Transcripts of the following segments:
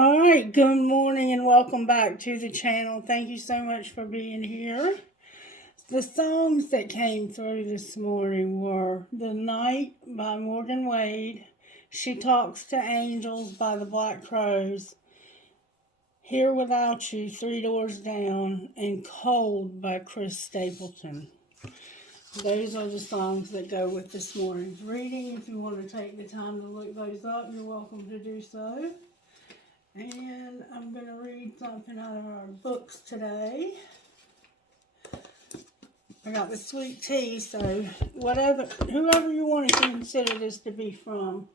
All right, good morning and welcome back to the channel. Thank you so much for being here. The songs that came through this morning were The Night by Morgan Wade, She Talks to Angels by the Black Crowes, Here Without You, Three Doors Down, and Cold by Chris Stapleton. Those are the songs that go with this morning's reading. If you want to take the time to look those up, you're welcome to do so. And I'm going to read something out of our books today. I got the sweet tea, so whoever you want to consider this to be from,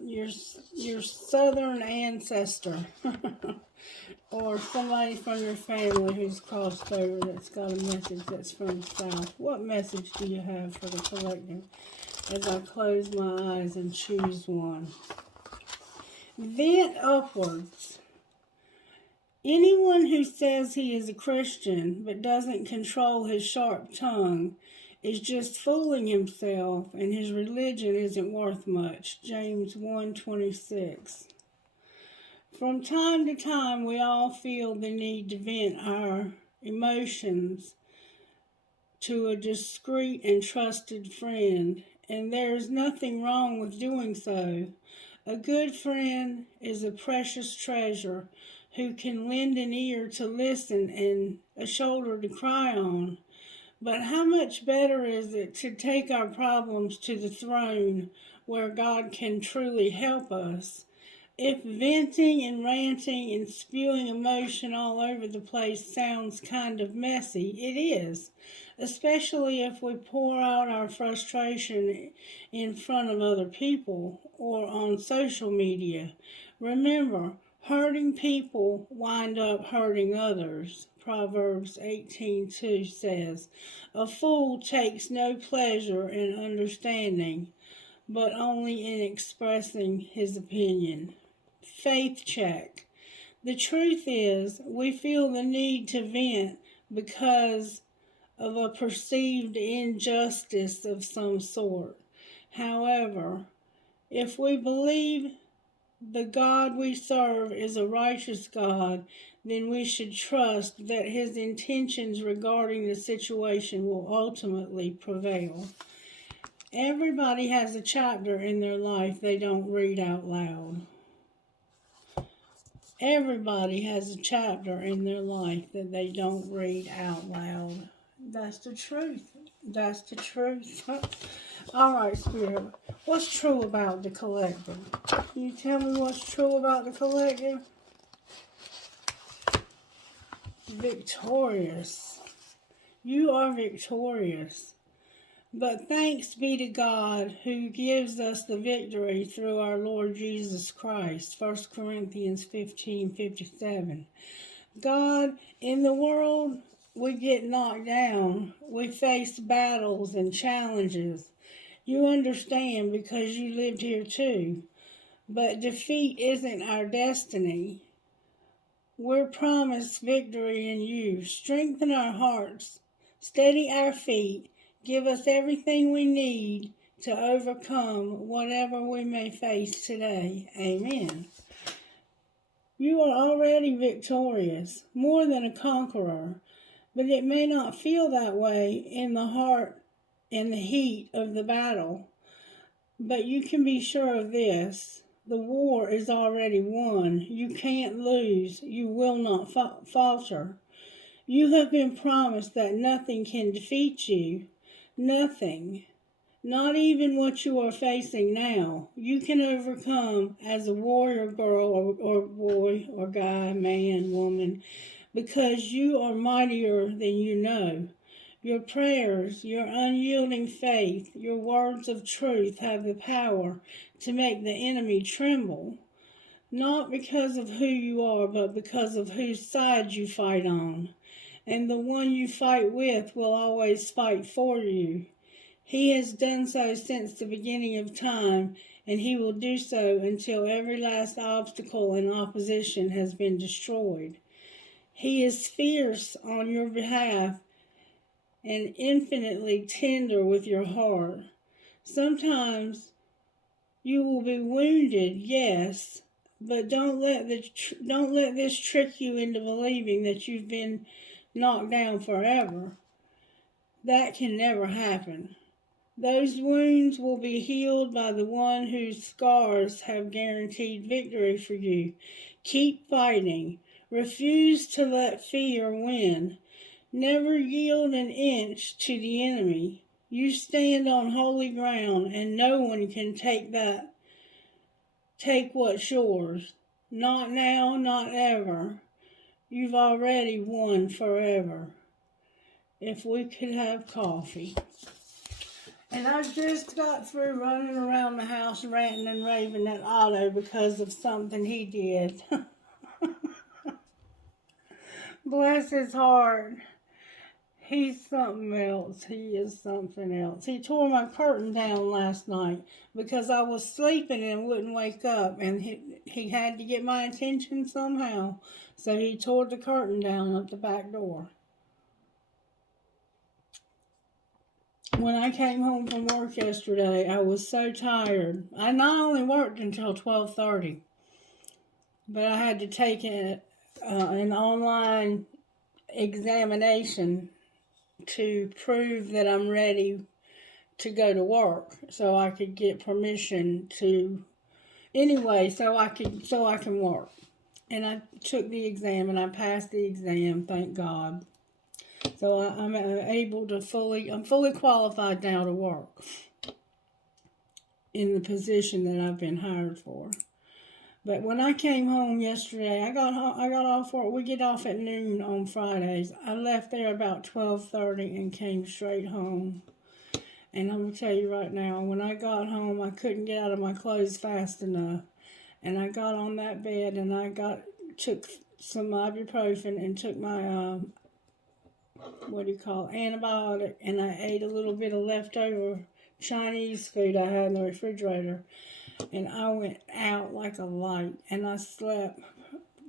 your southern ancestor, or somebody from your family who's crossed over that's got a message that's from the South. What message do you have for the collective as I close my eyes and choose one? Vent upwards. Anyone who says he is a Christian but doesn't control his sharp tongue is just fooling himself, and his religion isn't worth much. James 1:26. From time to time, we all feel the need to vent our emotions to a discreet and trusted friend, and there is nothing wrong with doing so. A good friend is a precious treasure who can lend an ear to listen and a shoulder to cry on. But how much better is it to take our problems to the throne where God can truly help us? If venting and ranting and spewing emotion all over the place sounds kind of messy, it is, especially if we pour out our frustration in front of other people or on social media. Remember, hurting people wind up hurting others. Proverbs 18:2 says, "A fool takes no pleasure in understanding, but only in expressing his opinion." Faith check. The truth is, we feel the need to vent because of a perceived injustice of some sort. However, if we believe the God we serve is a righteous God, then we should trust that his intentions regarding the situation will ultimately prevail. Everybody has a chapter in their life they don't read out loud. Everybody has a chapter in their life that they don't read out loud. That's the truth. That's the truth. All right, Spirit. What's true about the collective? Can you tell me what's true about the collective? Victorious. You are victorious. But thanks be to God who gives us the victory through our Lord Jesus Christ. 1 Corinthians 15:57. God, in the world, we get knocked down. We face battles and challenges. You understand because you lived here too. But defeat isn't our destiny. We're promised victory in you. Strengthen our hearts. Steady our feet. Give us everything we need to overcome whatever we may face today. Amen. You are already victorious, more than a conqueror, but it may not feel that way in the heart and the heat of the battle. But you can be sure of this. The war is already won. You can't lose. You will not falter. You have been promised that nothing can defeat you. Nothing. Not even what you are facing now. You can overcome as a warrior girl or boy or guy, man, woman, because you are mightier than you know. Your prayers, your unyielding faith, your words of truth have the power to make the enemy tremble. Not because of who you are, but because of whose side you fight on. And the one you fight with will always fight for you. He has done so since the beginning of time, and he will do so until every last obstacle and opposition has been destroyed. He is fierce on your behalf and infinitely tender with your heart. Sometimes you will be wounded, yes, But don't let this trick you into believing that you've been knocked down forever. That can never happen. Those wounds will be healed by the one whose scars have guaranteed victory for you. Keep fighting. Refuse to let fear win. Never yield an inch to the enemy. You stand on holy ground, and no one can take what's yours. Not now, not ever. You've already won forever. If we could have coffee. And I just got through running around the house ranting and raving at Otto because of something he did. Bless his heart. He's something else. He is something else. He tore my curtain down last night because I was sleeping and wouldn't wake up. And he had to get my attention somehow. So he tore the curtain down at the back door. When I came home from work yesterday, I was so tired. I not only worked until 12:30, but I had to take an online examination to prove that I'm ready to go to work, so I could get permission to so I can work. And I took the exam and I passed the exam, thank God. So I'm able to I'm fully qualified now to work in the position that I've been hired for. But when I came home yesterday, I got off work. We get off at noon on Fridays. I left there about 12:30 and came straight home. And I'm gonna tell you right now, when I got home, I couldn't get out of my clothes fast enough, and I got on that bed and took some ibuprofen and took my antibiotic, and I ate a little bit of leftover Chinese food I had in the refrigerator, and I went out like a light, and I slept.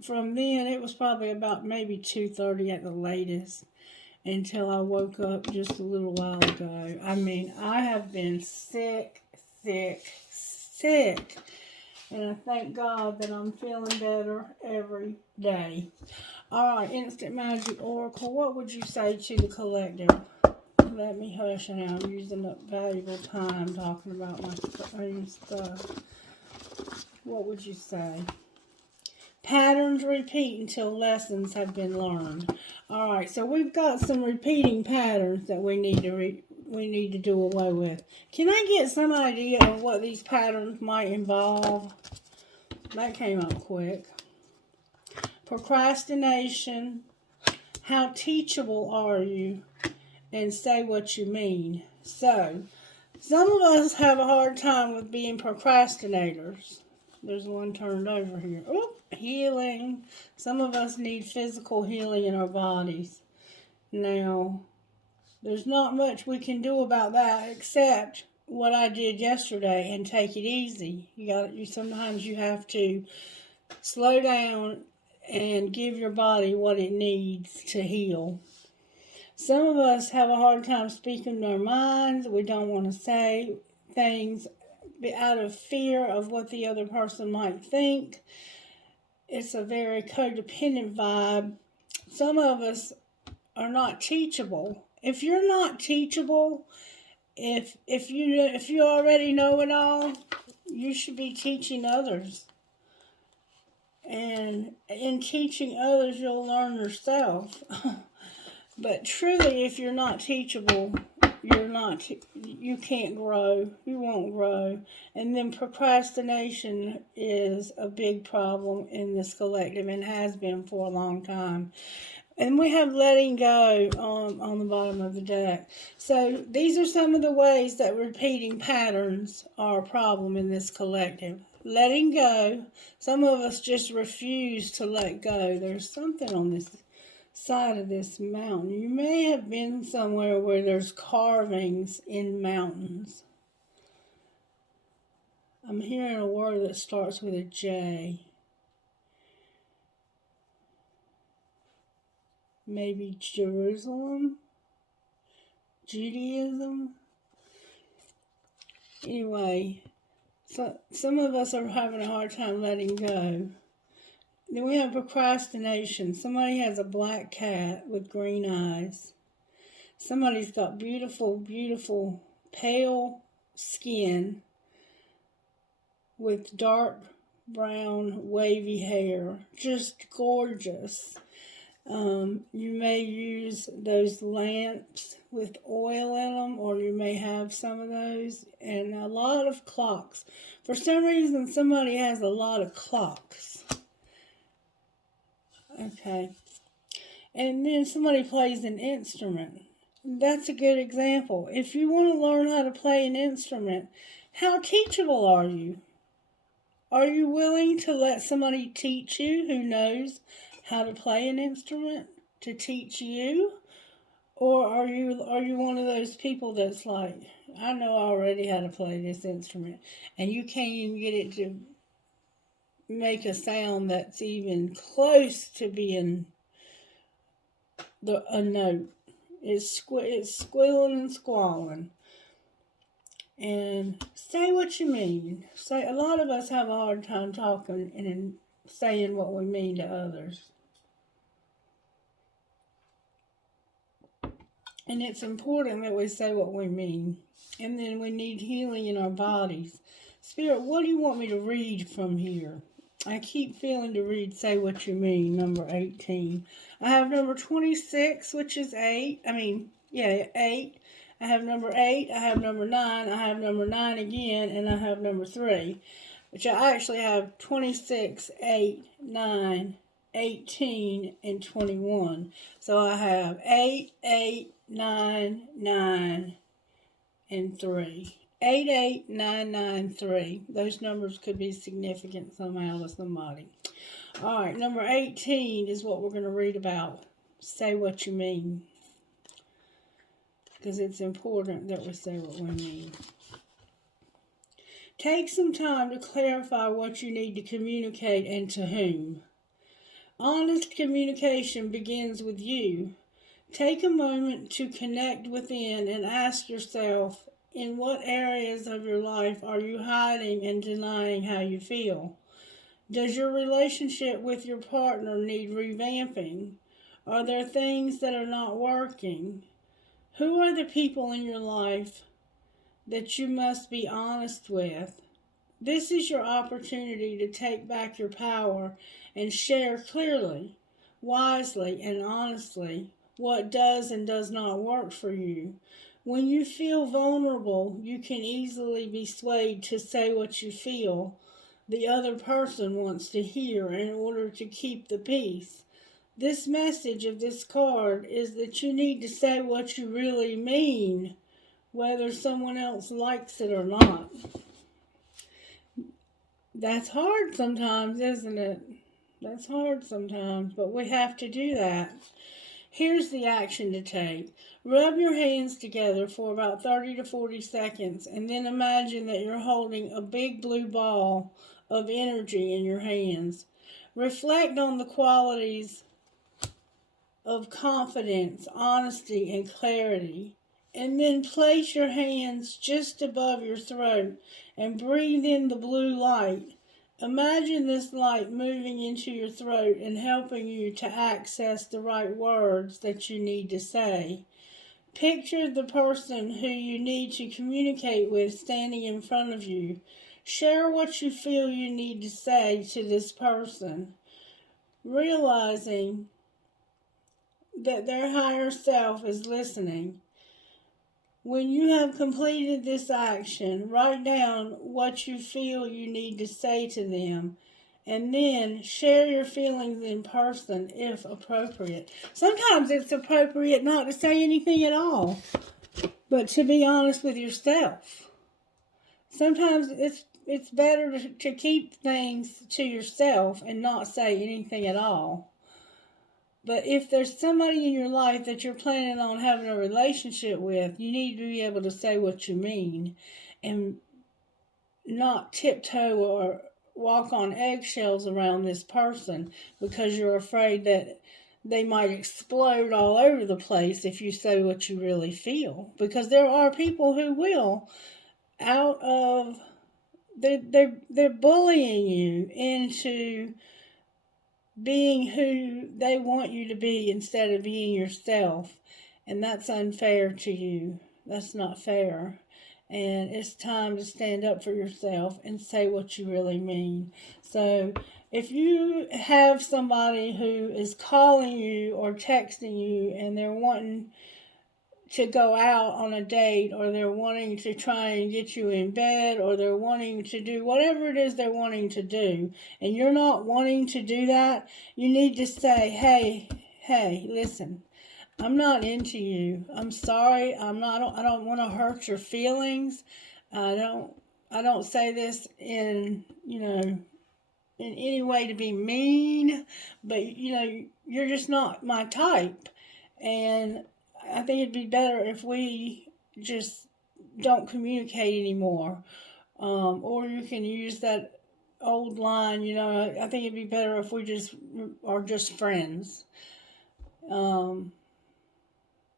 From then, it was probably about maybe 2:30 at the latest, until I woke up just a little while ago. I mean, I have been sick, and I thank God that I'm feeling better every day. All right, Instant Magic Oracle, what would you say to the collective? Let me hush now. I'm using up valuable time talking about my own stuff. What would you say? Patterns repeat until lessons have been learned. All right, so we've got some repeating patterns that we need to do away with. Can I get some idea of what these patterns might involve? That came up quick. Procrastination. How teachable are you? And say what you mean. So, some of us have a hard time with being procrastinators. There's one turned over here. Oop, healing. Some of us need physical healing in our bodies. Now, there's not much we can do about that except what I did yesterday and take it easy. Sometimes you have to slow down and give your body what it needs to heal. Some of us have a hard time speaking our minds. We don't want to say things out of fear of what the other person might think. It's a very codependent vibe. Some of us are not teachable. If you're not teachable, if you already know it all, you should be teaching others. And in teaching others, you'll learn yourself. But truly, if you're not teachable, you can't grow. You won't grow. And then procrastination is a big problem in this collective and has been for a long time. And we have letting go on the bottom of the deck. So these are some of the ways that repeating patterns are a problem in this collective. Letting go. Some of us just refuse to let go. There's something on this side of this mountain. You may have been somewhere where there's carvings in mountains. I'm hearing a word that starts with a J. Maybe Jerusalem? Judaism? Anyway, So some of us are having a hard time letting go. Then we have procrastination. Somebody has a black cat with green eyes. Somebody's got beautiful, beautiful, pale skin with dark brown, wavy hair. Just gorgeous. You may use those lamps with oil in them, or you may have some of those, and a lot of clocks. For some reason, somebody has a lot of clocks. Okay. And then somebody plays an instrument. That's a good example. If you want to learn how to play an instrument, how teachable are you? Are you willing to let somebody teach you who knows how to play an instrument to teach you? Or are you one of those people that's like, I know already how to play this instrument, and you can't even get it to make a sound that's even close to being a note. It's squealing and squalling. And say what you mean. A lot of us have a hard time talking and saying what we mean to others. And it's important that we say what we mean. And then we need healing in our bodies. Spirit, what do you want me to read from here? I keep feeling to read Say What You Mean, number 18. I have number 26, which is 8. 8. I have number 8, I have number 9, I have number 9 again, and I have number 3. Which I actually have 26, 8, 9, 18, and 21. So I have 8, 8, 9, 9, and 3. 8, 8, 9, 9, 3. Those numbers could be significant somehow to somebody. All right, number 18 is what we're going to read about. Say what you mean. Because it's important that we say what we mean. Take some time to clarify what you need to communicate and to whom. Honest communication begins with you. Take a moment to connect within and ask yourself, in what areas of your life are you hiding and denying how you feel? Does your relationship with your partner need revamping? Are there things that are not working? Who are the people in your life that you must be honest with? This is your opportunity to take back your power and share clearly, wisely, and honestly what does and does not work for you. When you feel vulnerable, you can easily be swayed to say what you feel the other person wants to hear in order to keep the peace. This message of this card is that you need to say what you really mean, whether someone else likes it or not. That's hard sometimes, isn't it? That's hard sometimes, but we have to do that. Here's the action to take. Rub your hands together for about 30 to 40 seconds, and then imagine that you're holding a big blue ball of energy in your hands. Reflect on the qualities of confidence, honesty, and clarity. And then place your hands just above your throat and breathe in the blue light. Imagine this light moving into your throat and helping you to access the right words that you need to say. Picture the person who you need to communicate with standing in front of you. Share what you feel you need to say to this person, realizing that their higher self is listening. When you have completed this action, write down what you feel you need to say to them, and then share your feelings in person if appropriate. Sometimes it's appropriate not to say anything at all, but to be honest with yourself. Sometimes it's better to keep things to yourself and not say anything at all. But if there's somebody in your life that you're planning on having a relationship with, you need to be able to say what you mean and not tiptoe or walk on eggshells around this person because you're afraid that they might explode all over the place if you say what you really feel. Because there are people who will, out of they're bullying you into being who they want you to be instead of being yourself. And that's unfair to you. That's not fair. And it's time to stand up for yourself and say what you really mean. So if you have somebody who is calling you or texting you and they're wanting to go out on a date, or they're wanting to try and get you in bed, or they're wanting to do whatever it is they're wanting to do, and you're not wanting to do that, you need to say, hey, listen, I'm not into you. I'm sorry. I don't want to hurt your feelings. I don't say this in, in any way to be mean, but you're just not my type. And I think it'd be better if we just don't communicate anymore. Or you can use that old line, I think it'd be better if we just are just friends.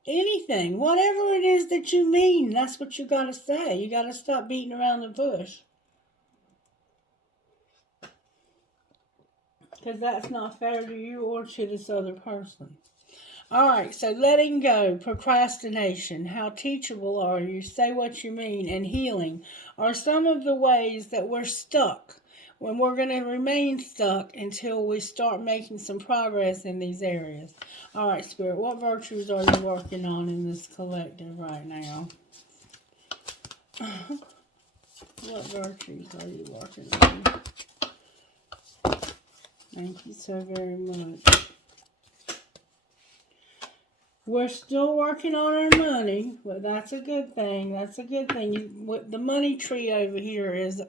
Anything, whatever it is that you mean, that's what you got to say. You got to stop beating around the bush. Because that's not fair to you or to this other person. All right, so letting go, procrastination, how teachable are you, say what you mean, and healing are some of the ways that we're stuck, when we're going to remain stuck until we start making some progress in these areas. All right, Spirit, what virtues are you working on in this collective right now? What virtues are you working on? Thank you so very much. We're still working on our money, but that's a good thing. That's a good thing. The money tree over here is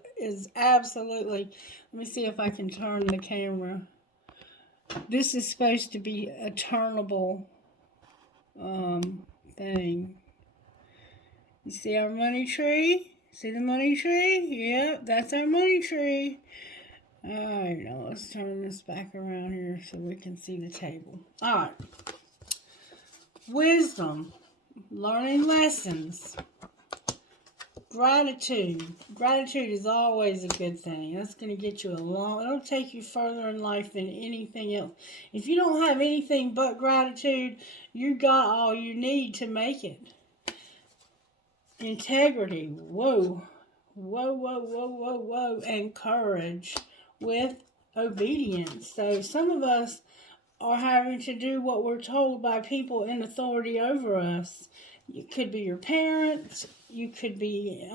absolutely... Let me see if I can turn the camera. This is supposed to be a turnable thing. You see our money tree? See the money tree? Yep, that's our money tree. Alright, now let's turn this back around here so we can see the table. Alright. Wisdom, learning lessons, gratitude. Gratitude is always a good thing. That's going to get you it'll take you further in life than anything else. If you don't have anything but gratitude, you got all you need to make it. Integrity, whoa, and courage with obedience. So some of us are having to do what we're told by people in authority over us. It could be your parents. You could be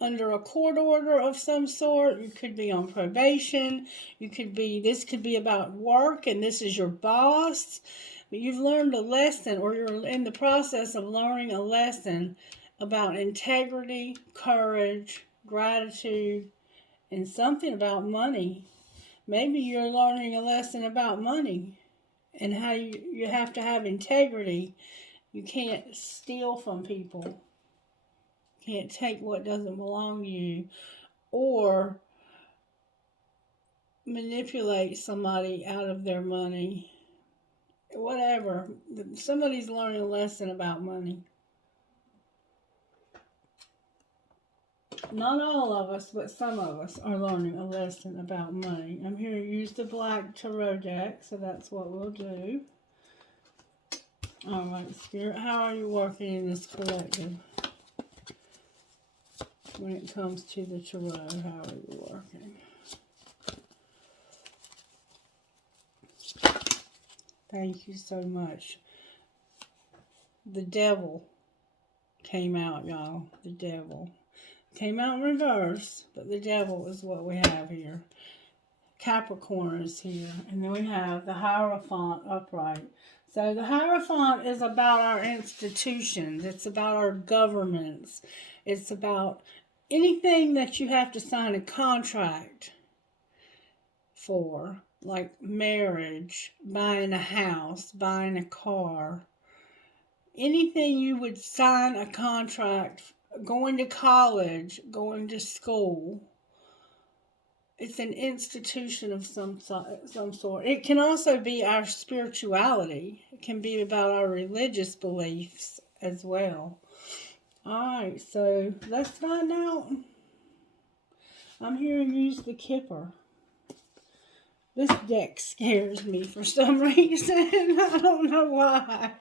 under a court order of some sort. You could be on probation. This could be about work, and this is your boss. But you've learned a lesson, or you're in the process of learning a lesson about integrity, courage, gratitude, and something about money. Maybe you're learning a lesson about money and how you have to have integrity. You can't steal from people. You can't take what doesn't belong to you, or manipulate somebody out of their money. Whatever. Somebody's learning a lesson about money. Not all of us, but some of us are learning a lesson about money. I'm here to use the black tarot deck, so that's what we'll do. All right, Spirit, how are you working in this collective? When it comes to the tarot, how are you working? Thank you so much. The devil came out, y'all. The devil. Came out in reverse, but the devil is what we have here. Capricorn is here, and then we have the Hierophant upright. So the Hierophant is about our institutions. It's about our governments. It's about anything that you have to sign a contract for, like marriage, buying a house, buying a car. Anything you would sign a contract, going to college, going to school. It's an institution of some sort. It can also be our spirituality. It can be about our religious beliefs as well. All right, so let's find out I'm hearing use the Kipper. This deck scares me for some reason. I don't know why.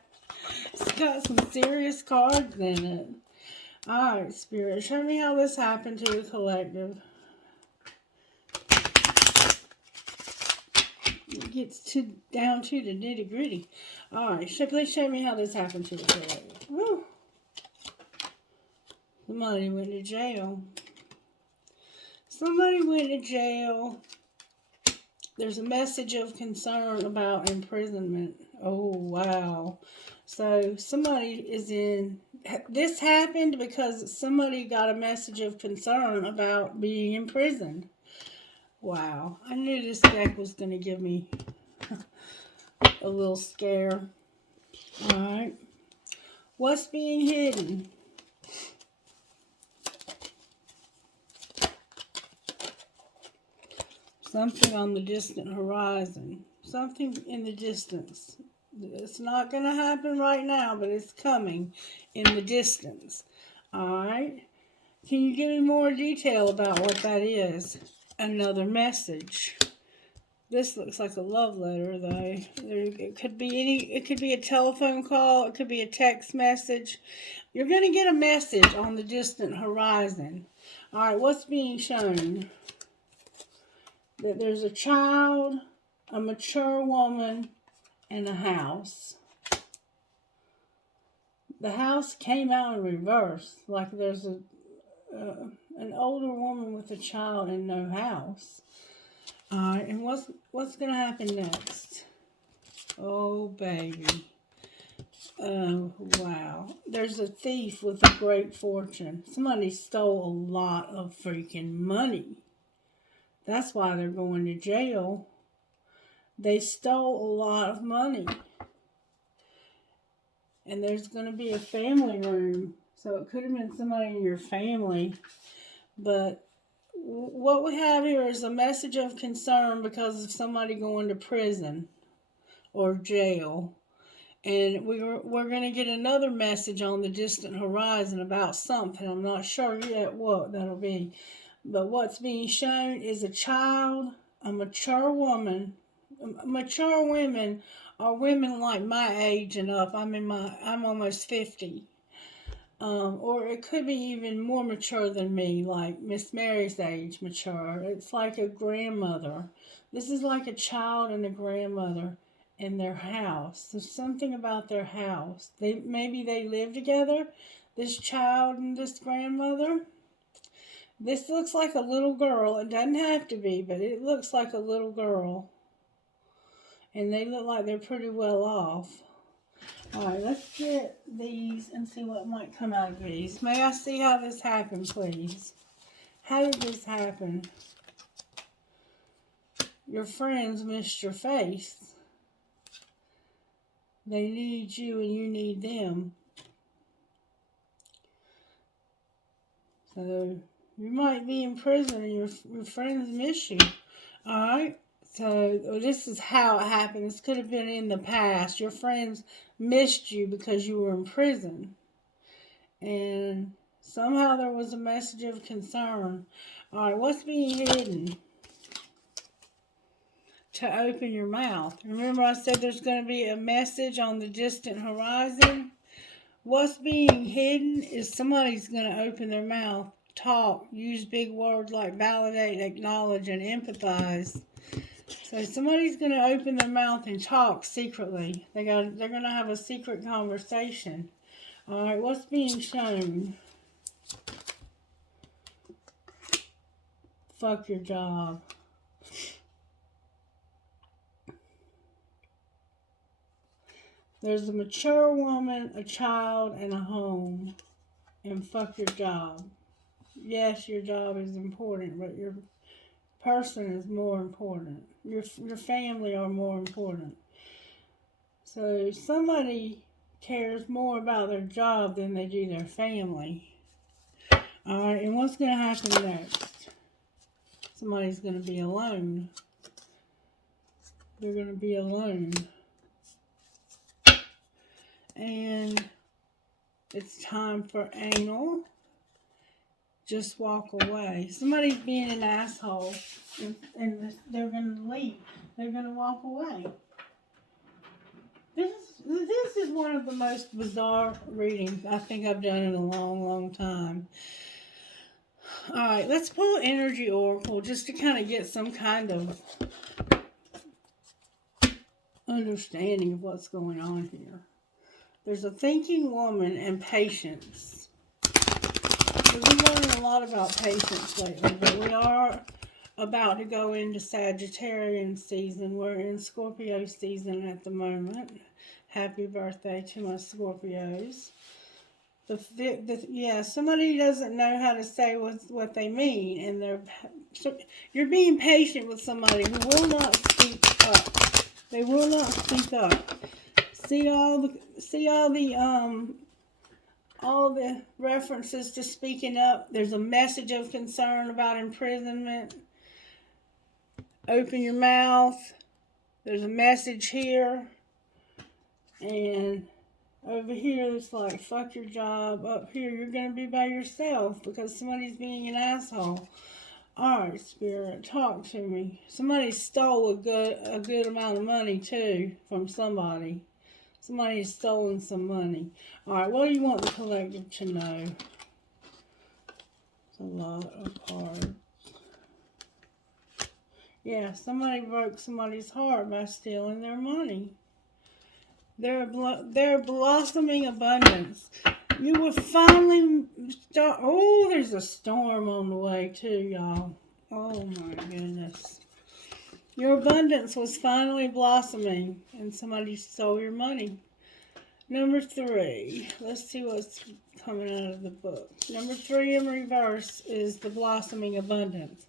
It's got some serious cards in it. Alright, Spirit, show me how this happened to the collective. It gets down to the nitty gritty. Alright, please show me how this happened to the collective. Woo. Somebody went to jail. Somebody went to jail. There's a message of concern about imprisonment. Oh, wow. So somebody is in... This happened because somebody got a message of concern about being imprisoned. Wow. I knew this deck was going to give me a little scare. Alright. What's being hidden? Something on the distant horizon. Something in the distance. It's not going to happen right now, but it's coming in the distance. Alright? Can you give me more detail about what that is? Another message. This looks like a love letter, though. It could be a telephone call. It could be a text message. You're going to get a message on the distant horizon. Alright, what's being shown? That there's a child, a mature woman, and a house. The house came out in reverse, like there's an older woman with a child and no house. Alright, and what's going to happen next? Oh, baby. Oh, wow. There's a thief with a great fortune. Somebody stole a lot of freaking money. That's why they're going to jail. They stole a lot of money. And there's going to be a family room. So it could have been somebody in your family. But what we have here is a message of concern because of somebody going to prison or jail. And we're going to get another message on the distant horizon about something. I'm not sure yet what that'll be. But what's being shown is a child, a mature woman. Mature women are women like my age and up. I'm almost 50. Or it could be even more mature than me, like Miss Mary's age mature. It's like a grandmother. This is like a child and a grandmother in their house. There's something about their house. Maybe they live together, this child and this grandmother. This looks like a little girl. It doesn't have to be, but it looks like a little girl. And they look like they're pretty well off. Alright, let's get these and see what might come out of these. May I see how this happened, please? How did this happen? Your friends missed your face. They need you and you need them. So... you might be in prison and your friends miss you. Alright? So, this is how it happened. This could have been in the past. Your friends missed you because you were in prison. And somehow there was a message of concern. Alright, what's being hidden? To open your mouth. Remember I said there's going to be a message on the distant horizon? What's being hidden is somebody's going to open their mouth. Talk, use big words like validate, acknowledge, and empathize. So somebody's going to open their mouth and talk secretly. They're going to have a secret conversation. All right, what's being shown? Fuck your job. There's a mature woman, a child, and a home. And fuck your job. Yes, your job is important, but your person is more important. Your family are more important. So somebody cares more about their job than they do their family. Alright, and what's going to happen next? Somebody's going to be alone. They're going to be alone. And it's time for anal. just walk away. Somebody's being an asshole, and they're going to leave. They're going to walk away. This is one of the most bizarre readings I think I've done in a long, long time. Alright, let's pull Energy Oracle just to kind of get some kind of understanding of what's going on here. There's a thinking woman and patience. We've been learning a lot about patience lately, but we are about to go into Sagittarian season. We're in Scorpio season at the moment. Happy birthday to my Scorpios. Somebody doesn't know how to say what they mean, and you're being patient with somebody who will not speak up. They will not speak up. See all the references to speaking up. There's a message of concern about imprisonment. Open your mouth. There's a message here. And over here it's like, fuck your job. Up here you're going to be by yourself because somebody's being an asshole. Alright, Spirit, talk to me. Somebody stole a good amount of money too from somebody. Somebody has stolen some money. Alright, what do you want the collective to know? It's a lot of cards. Yeah, somebody broke somebody's heart by stealing their money. Their blossoming abundance. You will finally start. Oh, there's a storm on the way too, y'all. Oh my goodness. Your abundance was finally blossoming and somebody stole your money. Number 3. Let's see what's coming out of the book. Number 3 in reverse is the blossoming abundance.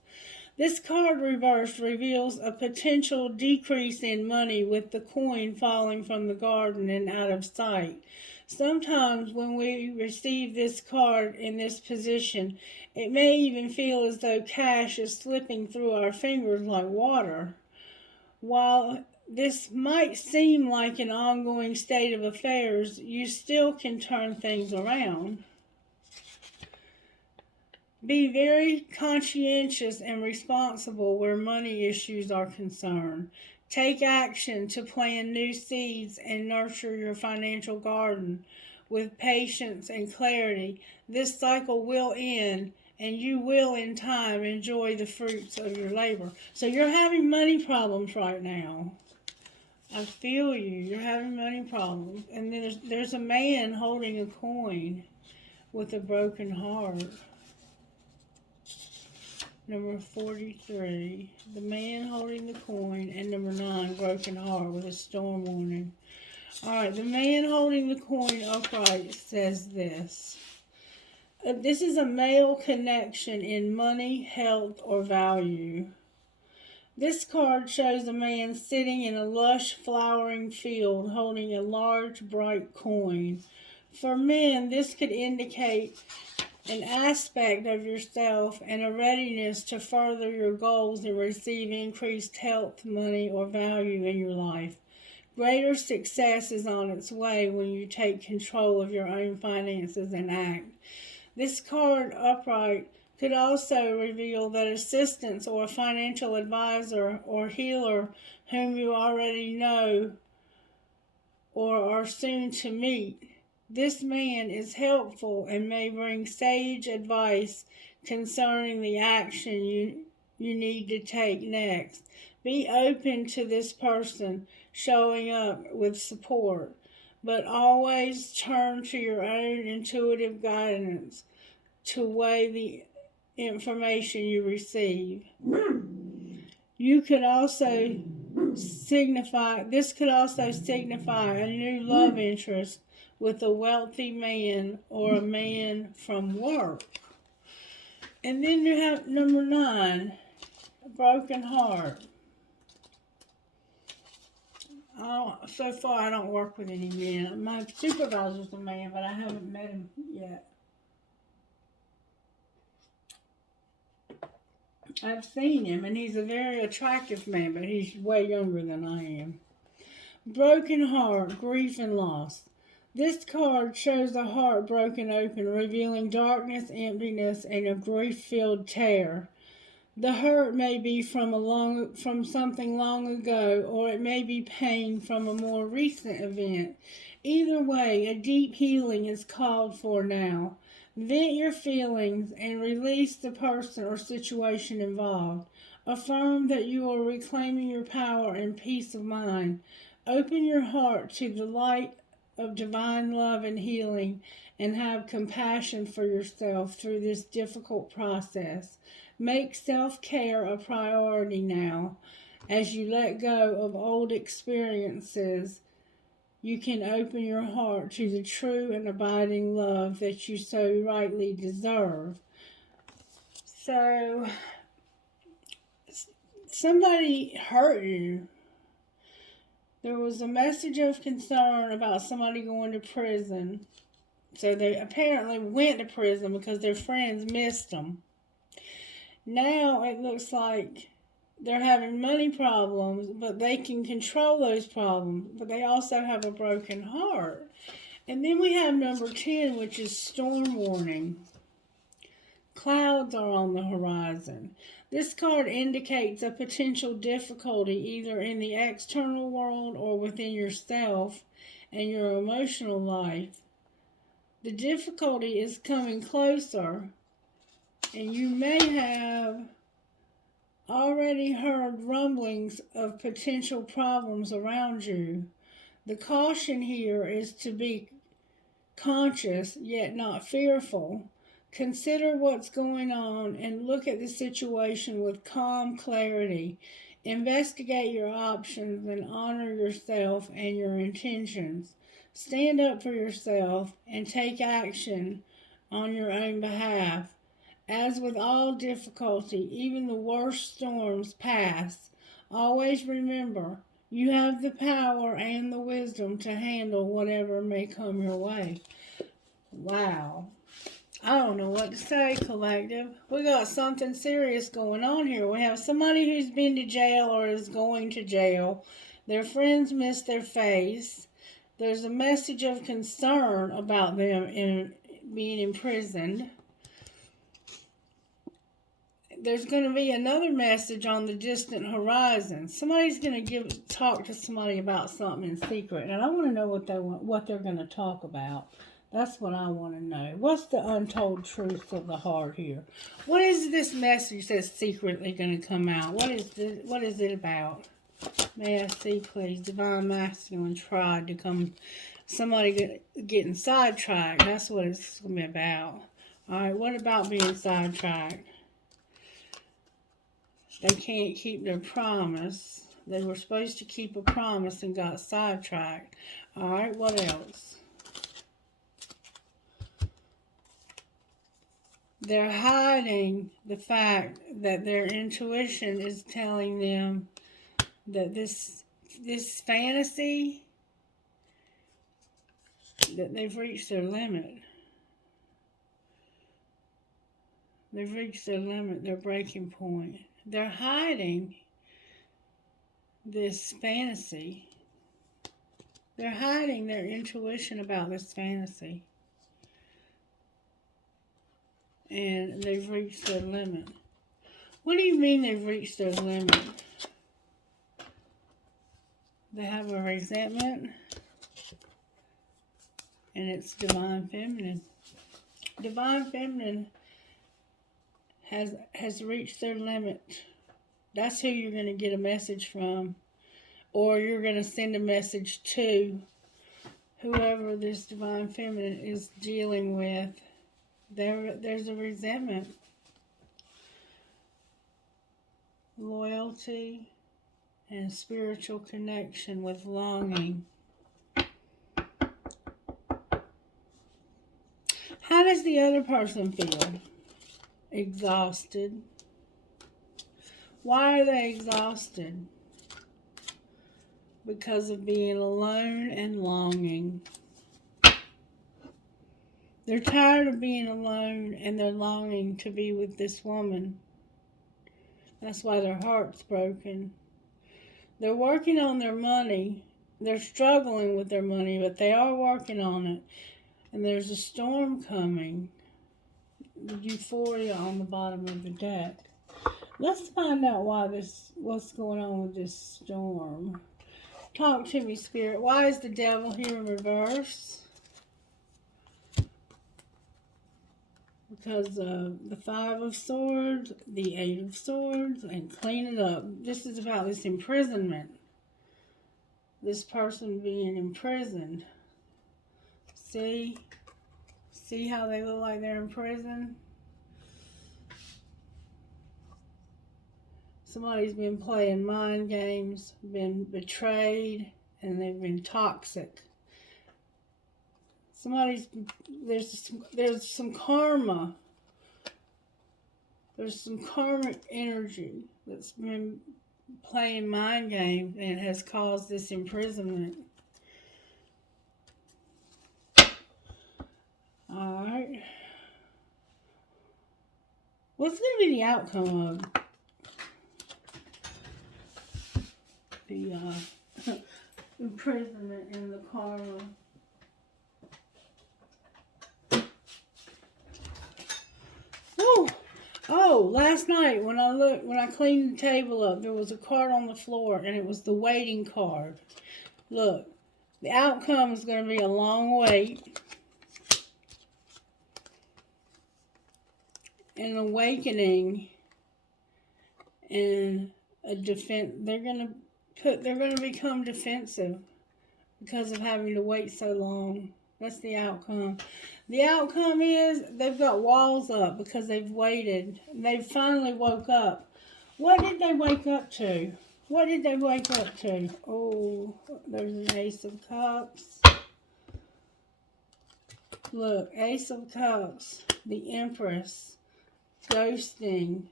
This card reversed reveals a potential decrease in money with the coin falling from the garden and out of sight. Sometimes when we receive this card in this position, it may even feel as though cash is slipping through our fingers like water. While this might seem like an ongoing state of affairs, you still can turn things around. Be very conscientious and responsible where money issues are concerned. Take action to plant new seeds and nurture your financial garden. With patience and clarity, this cycle will end and you will in time enjoy the fruits of your labor. So you're having money problems right now. I feel you. You're having money problems. And then there's a man holding a coin with a broken heart. Number 43, the man holding the coin, and number 9, broken heart with a storm warning. Alright, the man holding the coin upright says this. This is a male connection in money, health, or value. This card shows a man sitting in a lush, flowering field holding a large, bright coin. For men, this could indicate an aspect of yourself and a readiness to further your goals and receive increased health, money, or value in your life. Greater success is on its way when you take control of your own finances and act. This card upright could also reveal that assistance or a financial advisor or healer whom you already know or are soon to meet. This man is helpful and may bring sage advice concerning the action you need to take next. Be open to this person showing up with support, but always turn to your own intuitive guidance to weigh the information you receive. This could also signify a new love interest with a wealthy man or a man from work. And then you have number 9, a broken heart. So far I don't work with any men. My supervisor's a man, but I haven't met him yet. I've seen him, and he's a very attractive man, but he's way younger than I am. Broken heart, grief, and loss. This card shows a heart broken open, revealing darkness, emptiness, and a grief-filled tear. The hurt may be from something long ago, or it may be pain from a more recent event. Either way, a deep healing is called for now. Vent your feelings and release the person or situation involved. Affirm that you are reclaiming your power and peace of mind. Open your heart to the light of divine love and healing, and have compassion for yourself through this difficult process. Make self-care a priority now. As you let go of old experiences, you can open your heart to the true and abiding love that you so rightly deserve. So, somebody hurt you. There was a message of concern about somebody going to prison. So they apparently went to prison because their friends missed them. Now it looks like they're having money problems, but they can control those problems. But they also have a broken heart. And then we have number 10, which is storm warning. Clouds are on the horizon. This card indicates a potential difficulty either in the external world or within yourself and your emotional life. The difficulty is coming closer, and you may have already heard rumblings of potential problems around you. The caution here is to be conscious yet not fearful. Consider what's going on and look at the situation with calm clarity. Investigate your options and honor yourself and your intentions. Stand up for yourself and take action on your own behalf. As with all difficulty, even the worst storms pass. Always remember, you have the power and the wisdom to handle whatever may come your way. Wow. I don't know what to say, collective. We got something serious going on here. We have somebody who's been to jail or is going to jail. Their friends miss their face. There's a message of concern about them being imprisoned. There's going to be another message on the distant horizon. Somebody's going to talk to somebody about something in secret, and I want to know what they're going to talk about. That's what I want to know. What's the untold truth of the heart here? What is this message that's secretly going to come out? What is it about? May I see, please? Divine Masculine tried to come. Somebody getting sidetracked. That's what it's going to be about. All right, what about being sidetracked? They can't keep their promise. They were supposed to keep a promise and got sidetracked. All right, what else? They're hiding the fact that their intuition is telling them that this fantasy, that they've reached their limit. They've reached their limit, their breaking point. They're hiding this fantasy. They're hiding their intuition about this fantasy. And they've reached their limit. What do you mean they've reached their limit? They have a resentment, and it's Divine Feminine. Divine Feminine has reached their limit. That's who you're going to get a message from, or you're going to send a message to whoever this Divine Feminine is dealing with. There's a resentment, loyalty, and spiritual connection with longing. How does the other person feel? Exhausted. Why are they exhausted? Because of being alone and longing. They're tired of being alone and they're longing to be with this woman. That's why their heart's broken. They're working on their money they're struggling with their money, but they are working on it. And there's a storm coming. The euphoria on the bottom of the deck. Let's find out what's going on with this storm. Talk to me, Spirit. Why is the devil here in reverse? Because of the Five of Swords, the Eight of Swords, and clean it up. This is about this imprisonment. This person being imprisoned. See how they look like they're in prison? Somebody's been playing mind games, been betrayed, and they've been toxic. There's some karma. There's some karmic energy that's been playing mind games and has caused this imprisonment. Alright. What's going to be the outcome of the imprisonment and the karma? Oh, last night when I cleaned the table up, there was a card on the floor, and it was the waiting card. Look, the outcome is going to be a long wait, an awakening, and a defense. They're going to become defensive because of having to wait so long. That's the outcome. The outcome is they've got walls up because they've waited. They finally woke up. What did they wake up to? What did they wake up to? Oh, there's an Ace of Cups. Look, Ace of Cups, the Empress, ghosting,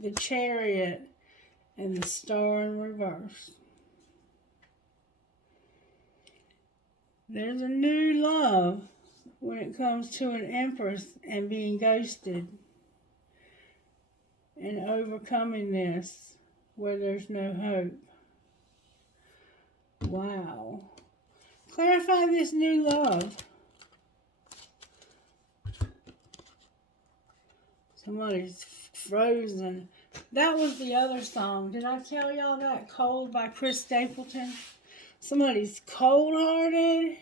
the Chariot, and the Star in reverse. There's a new love when it comes to an Empress and being ghosted and overcoming this where there's no hope. Wow. Clarify this new love. Somebody's frozen. That was the other song. Did I tell y'all that? Cold by Chris Stapleton. Somebody's cold-hearted,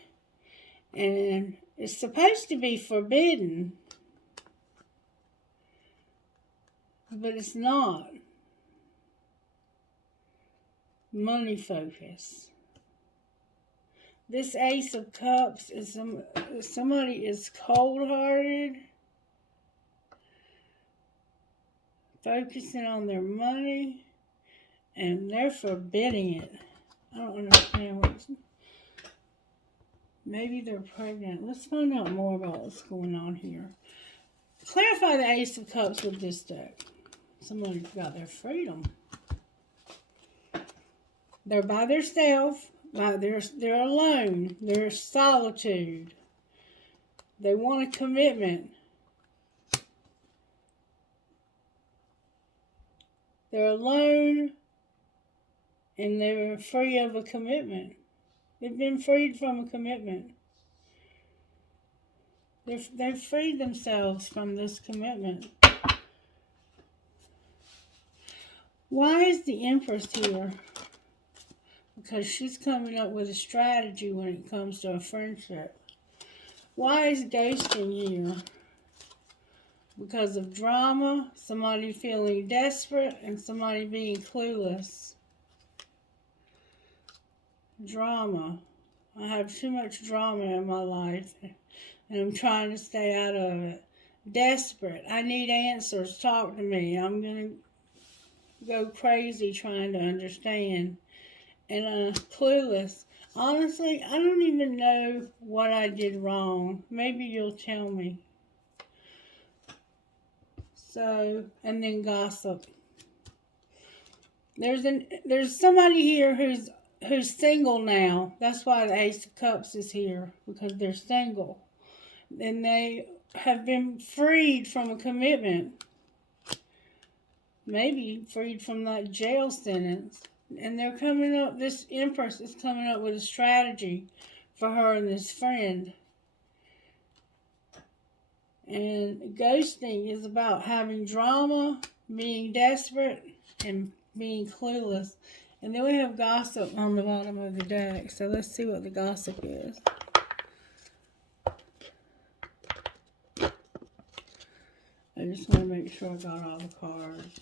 and it's supposed to be forbidden, but it's not. Money focus. This Ace of Cups is somebody is cold-hearted, focusing on their money, and they're forbidding it. I don't understand what's... Maybe they're pregnant. Let's find out more about what's going on here. Clarify the Ace of Cups with this deck. Somebody's got their freedom. They're by themselves. They're alone. They're solitude. They want a commitment. They're alone. And they're free of a commitment. They've been freed from a commitment. They've freed themselves from this commitment. Why is the Empress here? Because she's coming up with a strategy when it comes to a friendship. Why is ghosting here? Because of drama, somebody feeling desperate, and somebody being clueless. Drama. I have too much drama in my life, and I'm trying to stay out of it. Desperate. I need answers. Talk to me. I'm going to go crazy trying to understand. And clueless. Honestly, I don't even know what I did wrong. Maybe you'll tell me. So, and then gossip. There's somebody here who's single now. That's why the Ace of Cups is here, because they're single. And they have been freed from a commitment. Maybe freed from that jail sentence. And they're coming up, this Empress is coming up with a strategy for her and this friend. And ghosting is about having drama, being desperate, and being clueless. And then we have gossip on the bottom of the deck. So let's see what the gossip is. I just want to make sure I got all the cards.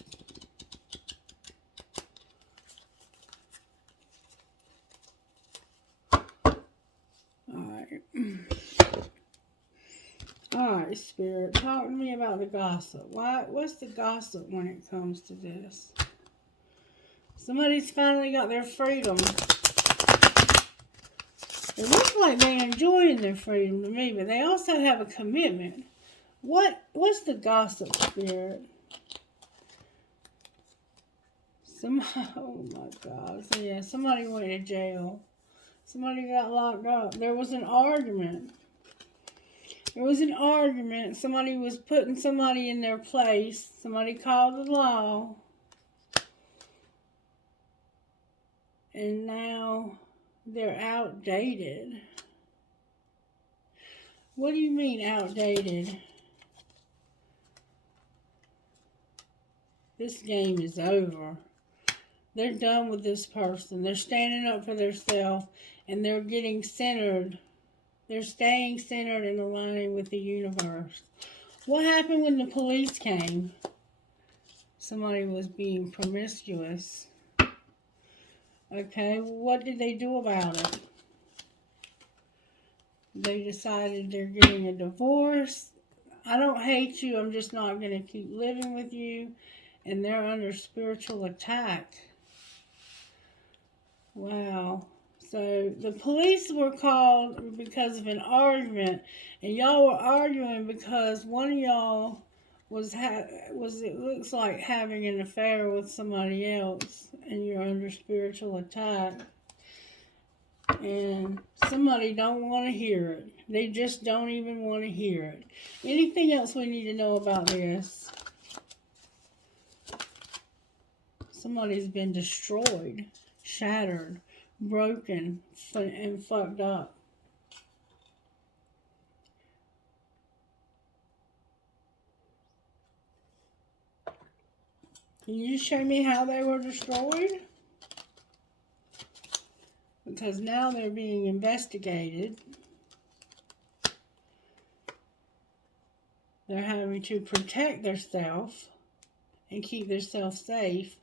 Alright, Spirit, talk to me about the gossip. What's the gossip when it comes to this? Somebody's finally got their freedom. It looks like they're enjoying their freedom to me, but they also have a commitment. What's the gossip, Spirit? Oh my God. So yeah, somebody went to jail. Somebody got locked up. There was an argument. Somebody was putting somebody in their place. Somebody called the law. And now they're outdated. What do you mean outdated? This game is over. They're done with this person. They're standing up for themselves, and they're getting centered. They're staying centered and aligning with the universe. What happened when the police came? Somebody was being promiscuous. Okay, what did they do about it? They decided they're getting a divorce. I don't hate you. I'm just not going to keep living with you. And they're under spiritual attack. Wow. So the police were called because of an argument, and y'all were arguing because one of y'all was it looks like having an affair with somebody else, and you're under spiritual attack. And somebody don't want to hear it. They just don't even want to hear it. Anything else we need to know about this? Somebody's been destroyed, shattered, broken, and fucked up. Can you show me how they were destroyed? Because now they're being investigated. They're having to protect themselves and keep themselves safe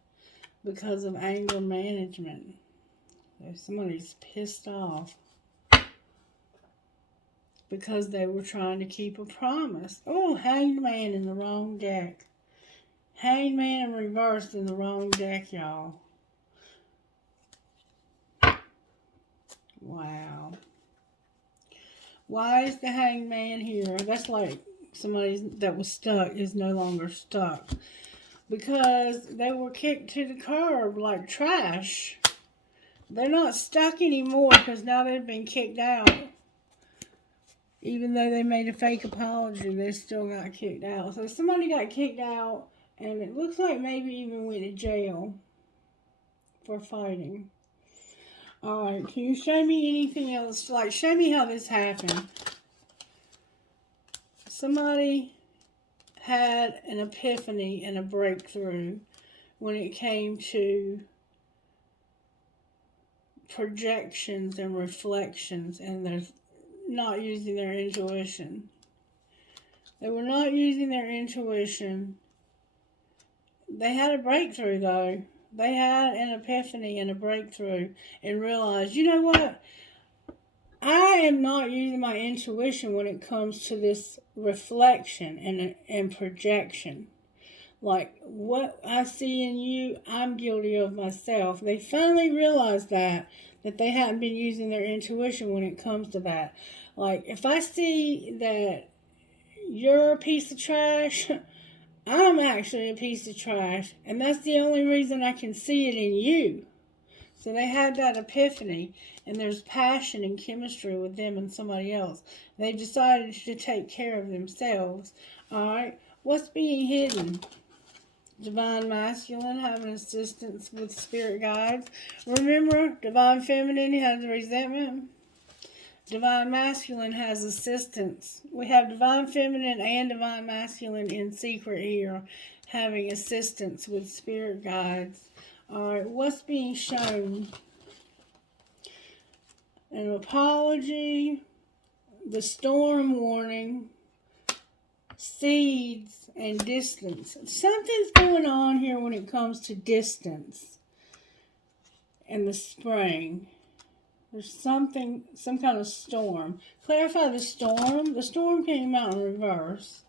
because of anger management. If somebody's pissed off because they were trying to keep a promise. Oh, Hanged Man in the wrong deck. Hanged Man reversed in the wrong deck, y'all. Wow. Why is the Hanged Man here? That's like somebody that was stuck is no longer stuck. Because they were kicked to the curb like trash. They're not stuck anymore because now they've been kicked out. Even though they made a fake apology, they still got kicked out. So somebody got kicked out, and it looks like maybe even went to jail for fighting. Alright, can you show me anything else? Like, show me how this happened. Somebody had an epiphany and a breakthrough when it came to projections and reflections, and they're not using their intuition. They were not using their intuition. They had a breakthrough, though. They had an epiphany and a breakthrough and realized, you know what? I am not using my intuition when it comes to this reflection and projection. Like, what I see in you, I'm guilty of myself. They finally realized that they hadn't been using their intuition when it comes to that. Like, if I see that you're a piece of trash, I'm actually a piece of trash. And that's the only reason I can see it in you. So they had that epiphany, and there's passion and chemistry with them and somebody else. They decided to take care of themselves. All right, what's being hidden? Divine Masculine having assistance with spirit guides. Remember, Divine Feminine has resentment. Divine Masculine has assistance. We have Divine Feminine and Divine Masculine in secret here, having assistance with spirit guides. Alright, what's being shown? An apology, the storm warning, seeds, and distance. Something's going on here when it comes to distance in the spring. There's something, some kind of storm. Clarify the storm. The storm came out in reverse.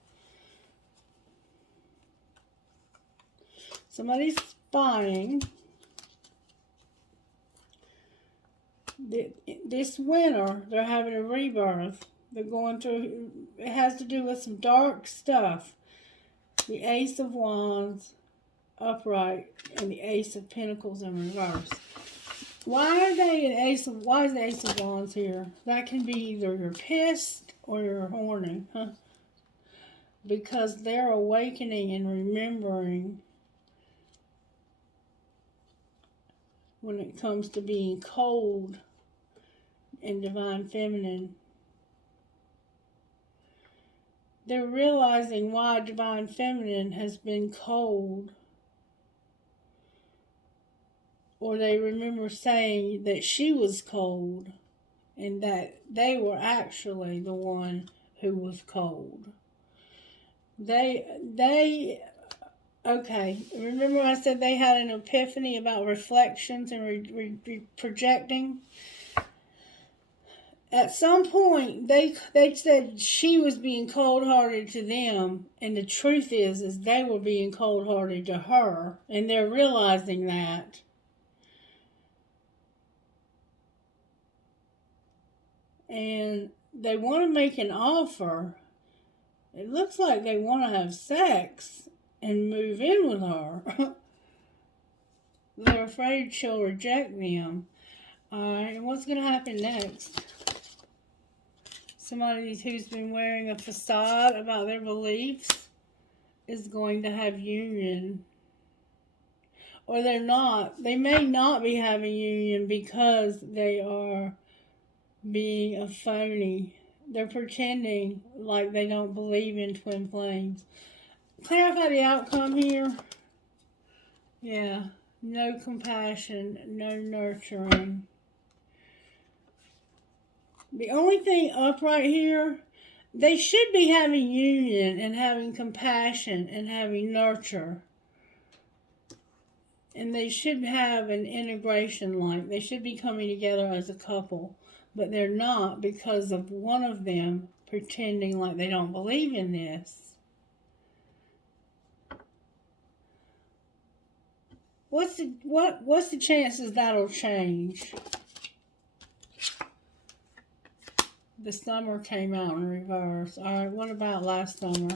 Somebody's spying. This winter, they're having a rebirth. They're going through, it has to do with some dark stuff. The Ace of Wands upright and the Ace of Pentacles in reverse. Why is the Ace of Wands here? That can be either you're pissed or you're horny, huh? Because they're awakening and remembering when it comes to being cold and Divine Feminine. They're realizing why Divine Feminine has been cold. Or they remember saying that she was cold and that they were actually the one who was cold. Okay, remember I said they had an epiphany about reflections and projecting? At some point, they said she was being cold-hearted to them, and the truth is they were being cold-hearted to her, and they're realizing that. And they want to make an offer. It looks like they want to have sex and move in with her. They're afraid she'll reject them. Alright, and what's going to happen next? Somebody who's been wearing a facade about their beliefs is going to have union. Or they're not. They may not be having union because they are being a phony. They're pretending like they don't believe in twin flames. Clarify the outcome here. Yeah. No compassion, no nurturing. The only thing upright here, they should be having union and having compassion and having nurture. And they should have an integration like. They should be coming together as a couple. But they're not because of one of them pretending like they don't believe in this. What's the chances that'll change? The summer came out in reverse. Alright, what about last summer?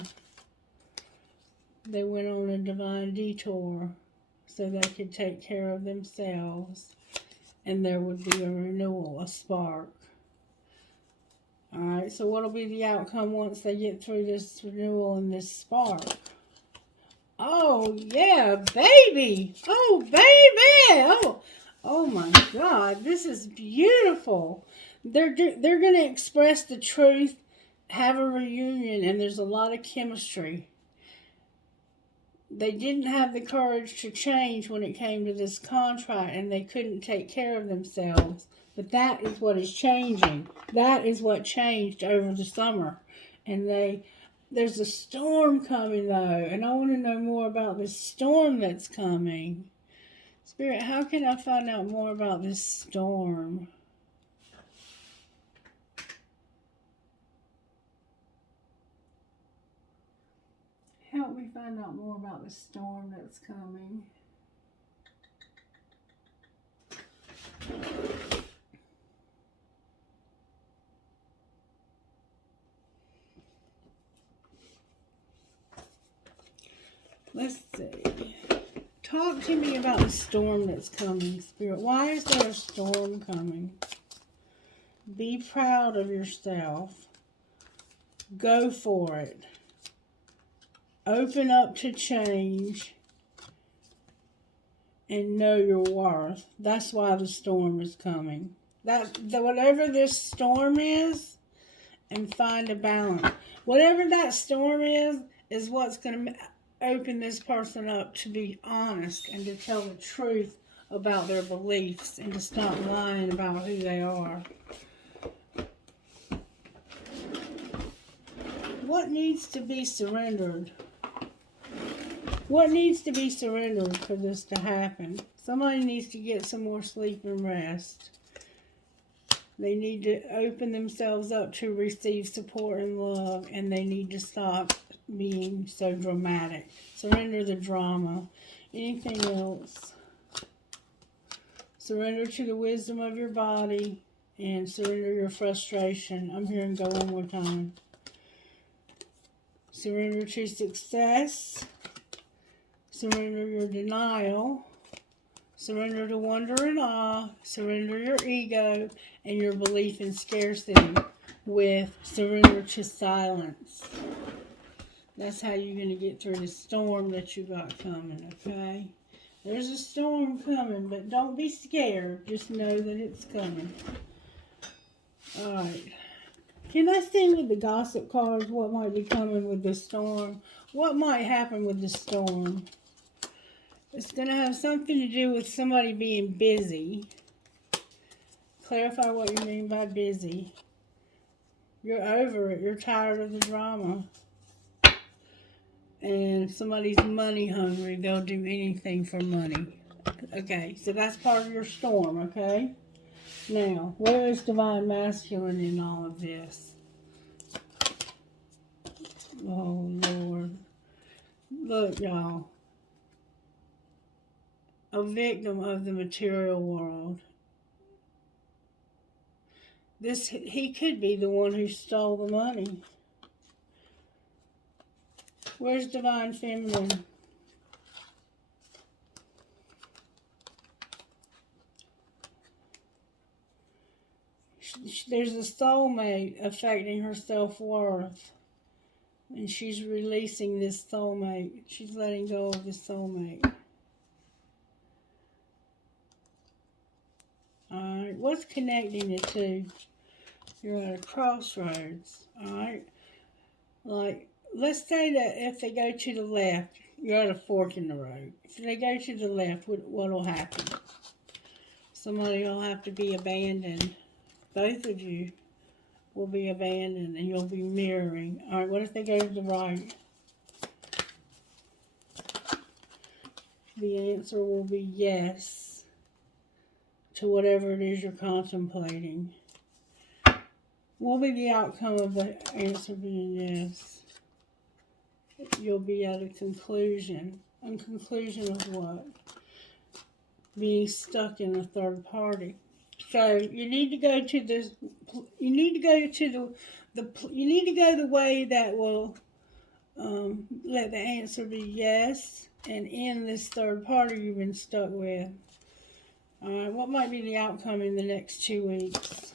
They went on a divine detour so they could take care of themselves. And there would be a renewal, a spark. Alright, so what'll be the outcome once they get through this renewal and this spark? Oh, yeah, baby! Oh, baby! Oh my God, this is beautiful. They're going to express the truth, have a reunion, and there's a lot of chemistry. They didn't have the courage to change when it came to this contract, and they couldn't take care of themselves. But that is what is changing. That is what changed over the summer. And there's a storm coming, though, and I want to know more about this storm that's coming. Spirit, how can I find out more about this storm? Help me find out more about the storm that's coming. Let's see. Talk to me about the storm that's coming, Spirit. Why is there a storm coming? Be proud of yourself. Go for it. Open up to change. and know your worth. That's why the storm is coming. Whatever this storm is, and find a balance. Whatever that storm is what's going to open this person up to be honest and to tell the truth about their beliefs and to stop lying about who they are. What needs to be surrendered? What needs to be surrendered for this to happen? Somebody needs to get some more sleep and rest. They need to open themselves up to receive support and love, and they need to stop being so dramatic. Surrender the drama. Anything else? Surrender to the wisdom of your body and surrender your frustration. I'm hearing go one more time. Surrender to success. Surrender your denial. Surrender to wonder and awe. Surrender your ego and your belief in scarcity with surrender to silence. That's how you're going to get through the storm that you got coming, okay? There's a storm coming, but don't be scared. Just know that it's coming. Alright. Can I see with the gossip cards what might be coming with the storm? What might happen with the storm? It's going to have something to do with somebody being busy. Clarify what you mean by busy. You're over it. You're tired of the drama. And somebody's money hungry. They'll do anything for money. Okay, so that's part of your storm, okay? Now, where is divine masculine in all of this? Oh, Lord. Look, y'all. A victim of the material world. He could be the one who stole the money. Where's divine feminine? There's a soulmate affecting her self-worth. And she's releasing this soulmate. She's letting go of this soulmate. Alright, what's connecting the two? You're at a crossroads. Alright? Like, let's say that if they go to the left, you're at a fork in the road. If they go to the left, what will happen? Somebody will have to be abandoned. Both of you will be abandoned and you'll be mirroring. Alright, what if they go to the right? The answer will be yes to whatever it is you're contemplating. What will be the outcome of the answer being yes? You'll be at a conclusion. A conclusion of what? Being stuck in a third party. So you need to go to this. You need to go to you need to go the way that will let the answer be yes and end this third party you've been stuck with. Alright, what might be the outcome in the next 2 weeks?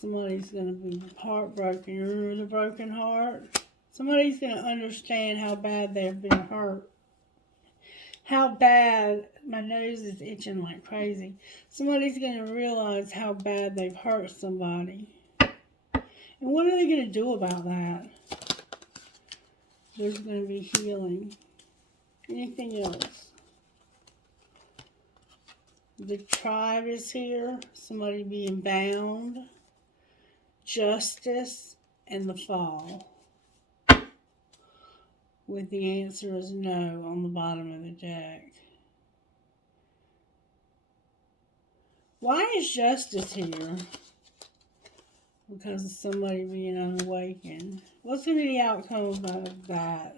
Somebody's going to be heartbroken. You remember the broken heart? Somebody's going to understand how bad they've been hurt. How bad, my nose is itching like crazy. Somebody's going to realize how bad they've hurt somebody. And what are they going to do about that? There's going to be healing. Anything else? The tribe is here. Somebody being bound. Justice and the fall. With the answer is no on the bottom of the deck. Why is justice here? Because of somebody being unawakened. What's going to be the outcome of that?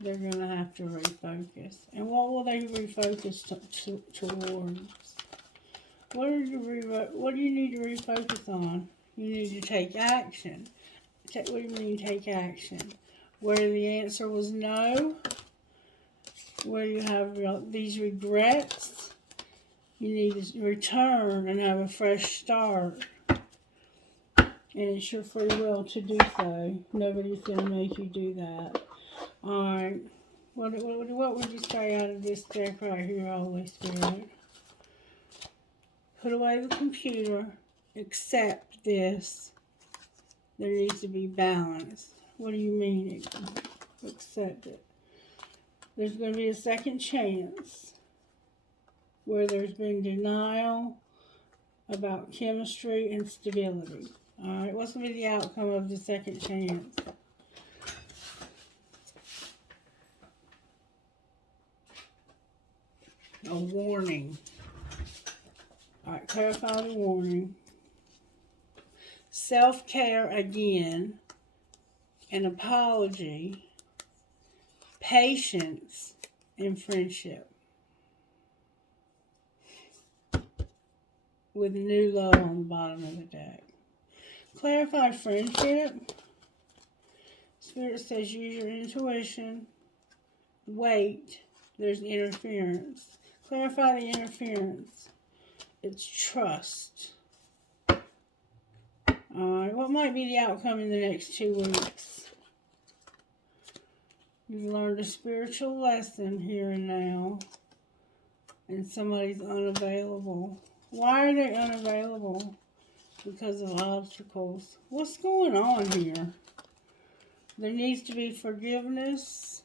They're going to have to refocus. And what will they refocus towards? What do you need to refocus on? You need to take action. What do you mean take action? Where the answer was no, where you have these regrets, you need to return and have a fresh start. And it's your free will to do so. Nobody's going to make you do that. Alright, What would you say out of this deck right here, Holy Spirit? Put away the computer. Accept this. There needs to be balance. What do you mean? Accept it. There's going to be a second chance where there's been denial about chemistry and stability. Alright, what's going to be the outcome of the second chance? A warning. Alright, clarify the warning. Self-care again. An apology. Patience and friendship. With new love on the bottom of the deck. Clarify friendship. Spirit says use your intuition. Wait. There's interference. Clarify the interference. It's trust. Alright, what might be the outcome in the next 2 weeks? You've learned a spiritual lesson here and now. And somebody's unavailable. Why are they unavailable? Because of obstacles. What's going on here? There needs to be forgiveness.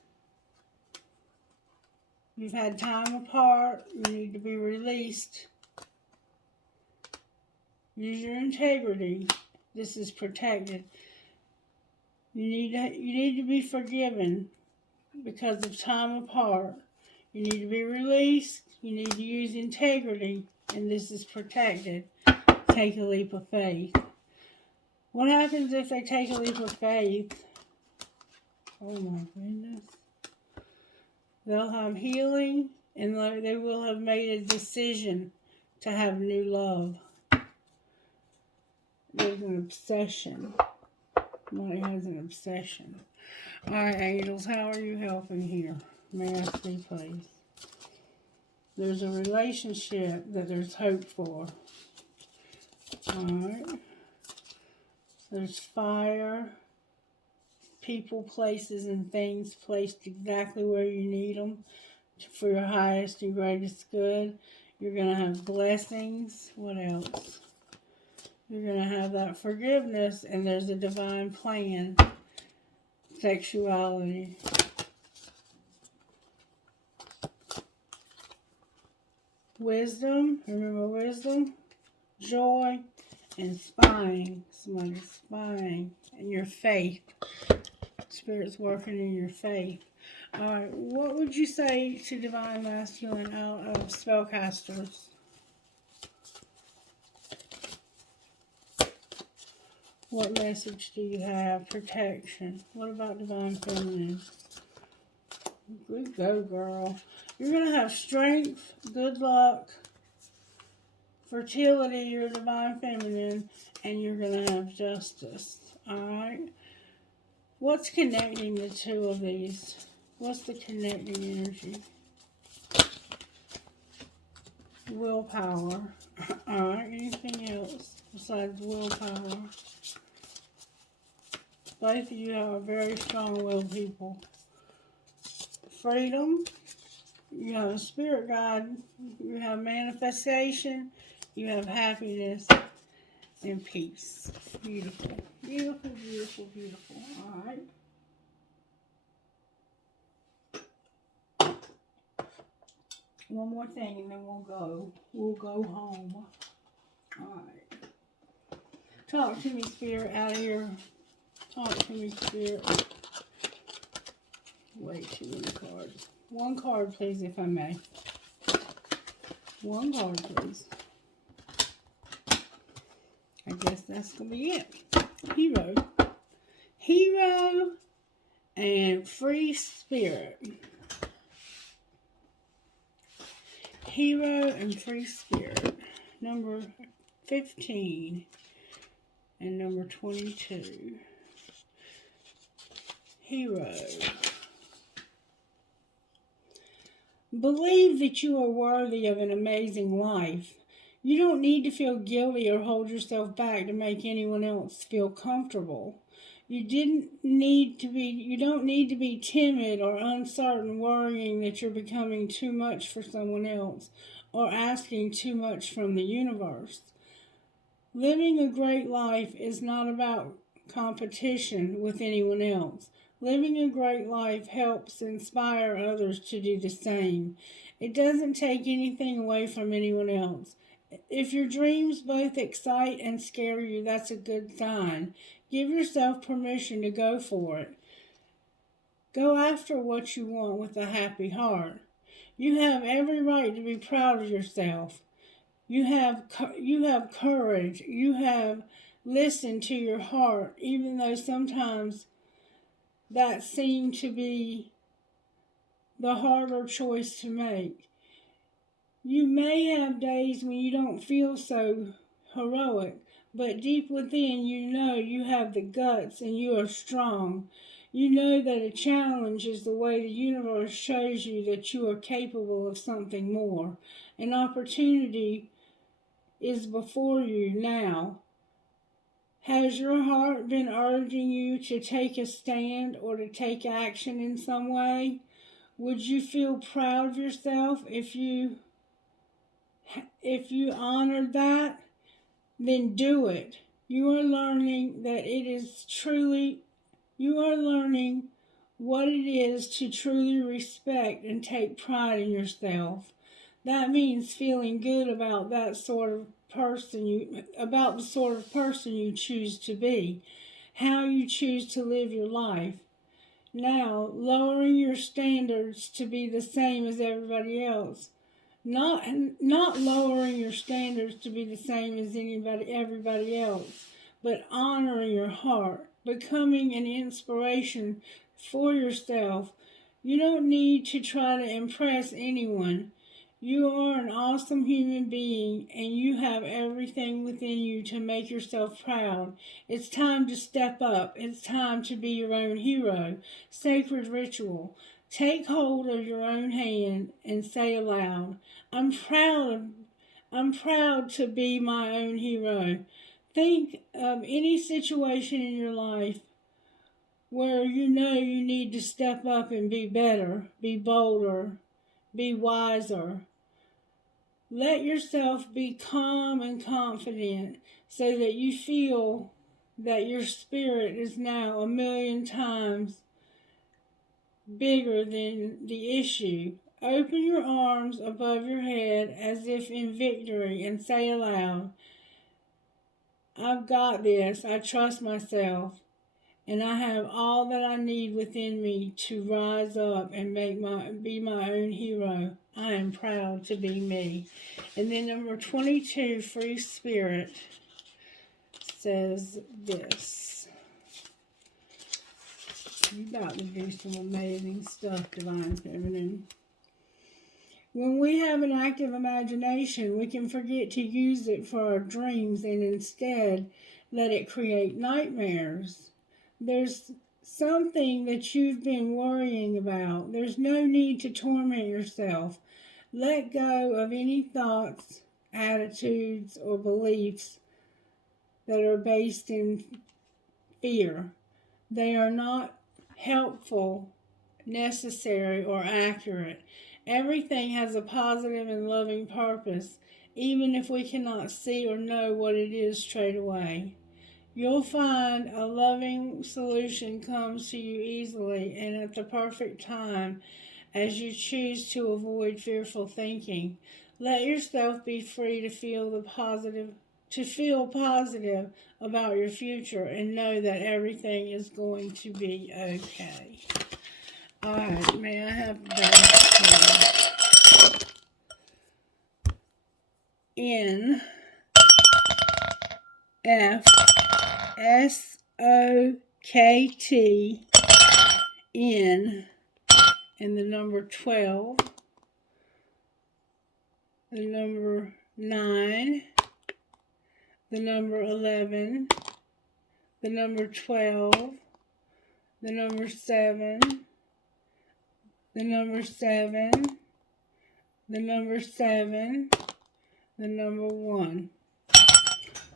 You've had time apart. You need to be released. Use your integrity. This is protected. You need to be forgiven because of time apart. You need to be released. You need to use integrity. And this is protected. Take a leap of faith. What happens if they take a leap of faith? Oh my goodness. They'll have healing and they will have made a decision to have new love. There's an obsession. Somebody has an obsession. Alright, angels, how are you helping here? May I see, please? There's a relationship that there's hope for. Alright. There's fire. People, places, and things placed exactly where you need them for your highest and greatest good. You're going to have blessings. What else? You're going to have that forgiveness, and there's a divine plan. Sexuality. Wisdom. Remember wisdom? Joy. And spying. Somebody's spying. And your faith. Spirit's working in your faith. Alright, what would you say to Divine Masculine out of spellcasters? What message do you have? Protection. What about Divine Feminine? Good go, girl. You're going to have strength, good luck, fertility, you're Divine Feminine, and you're going to have justice. Alright? What's connecting the two of these? What's the connecting energy? Willpower. Alright, anything else besides willpower? Both of you are very strong-willed people. Freedom. You have a spirit guide. You have manifestation. You have happiness and peace. Beautiful. Beautiful, beautiful, beautiful. Alright. One more thing and then we'll go. We'll go home. Alright. Talk to me, Spirit, out of here. Talk to me, Spirit. Way too many cards. One card, please, if I may. One card, please. I guess that's going to be it. Hero. Hero and free spirit. Hero and free spirit. Number 15 and number 22. Hero. Believe that you are worthy of an amazing life. You don't need to feel guilty or hold yourself back to make anyone else feel comfortable. You don't need to be timid or uncertain, worrying that you're becoming too much for someone else or asking too much from the universe. Living a great life is not about competition with anyone else. Living a great life helps inspire others to do the same. It doesn't take anything away from anyone else. If your dreams both excite and scare you, that's a good sign. Give yourself permission to go for it. Go after what you want with a happy heart. You have every right to be proud of yourself. You have courage. You have listened to your heart, even though sometimes that seemed to be the harder choice to make. You may have days when you don't feel so heroic, but deep within you know you have the guts and you are strong. You know that a challenge is the way the universe shows you that you are capable of something more. An opportunity is before you now. Has your heart been urging you to take a stand or to take action in some way? Would you feel proud of yourself if you honored that? Then do it. You are learning what it is to truly respect and take pride in yourself. That means feeling good about the sort of person you choose to be, how you choose to live your life. Now, lowering your standards to be the same as everybody else. Not lowering your standards to be the same as everybody else, but honoring your heart, becoming an inspiration for yourself. You don't need to try to impress anyone. You are an awesome human being, and you have everything within you to make yourself proud. It's time to step up. It's time to be your own hero. Sacred ritual. Take hold of your own hand and say aloud, I'm proud to be my own hero. Think of any situation in your life where you know you need to step up and be better, be bolder, be wiser. Let yourself be calm and confident so that you feel that your spirit is now 1,000,000 times bigger than the issue. Open your arms above your head as if in victory and say aloud, I've got this. I trust myself. And I have all that I need within me to rise up and be my own hero. I am proud to be me. And then number 22, Free Spirit, says this. You're about to do some amazing stuff, Divine Feminine. When we have an active imagination, we can forget to use it for our dreams and instead let it create nightmares. There's something that you've been worrying about. There's no need to torment yourself. Let go of any thoughts, attitudes, or beliefs that are based in fear. They are not helpful, necessary, or accurate. Everything has a positive and loving purpose, even if we cannot see or know what it is straight away. You'll find a loving solution comes to you easily and at the perfect time as you choose to avoid fearful thinking. Let yourself be free to feel positive about your future and know that everything is going to be okay. Alright, may I have that N F SOKTN and the number 12, the number 9, the number 11, the number 12, the number 7, the number 7, the number 7, the number 1.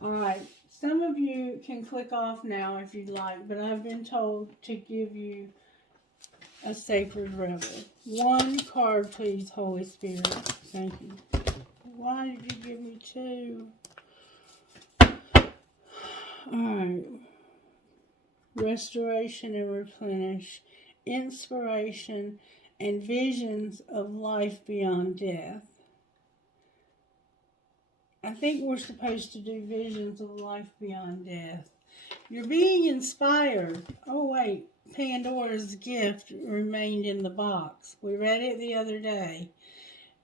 Alright, Some of you can click off now if you'd like, but I've been told to give you a sacred rebel. One card, please, Holy Spirit. Thank you. Why did you give me two? Alright. Restoration and replenish. Inspiration and visions of life beyond death. I think we're supposed to do visions of life beyond death. You're being inspired. Oh, wait. Pandora's gift remained in the box. We read it the other day.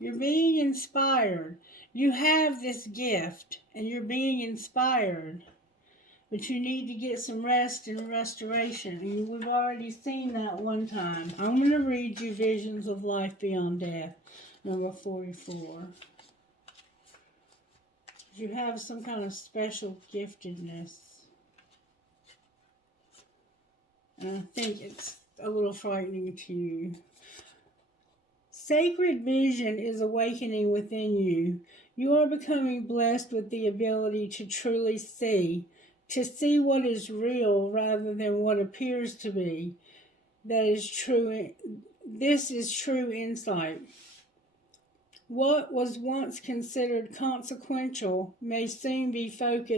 You're being inspired. You have this gift, and you're being inspired. But you need to get some rest and restoration. And we've already seen that one time. I'm going to read you Visions of Life Beyond Death, number 44. You have some kind of special giftedness. And I think it's a little frightening to you. Sacred vision is awakening within you. You are becoming blessed with the ability to truly see. To see what is real rather than what appears to be. That is true. This is true insight. What was once considered consequential may soon be found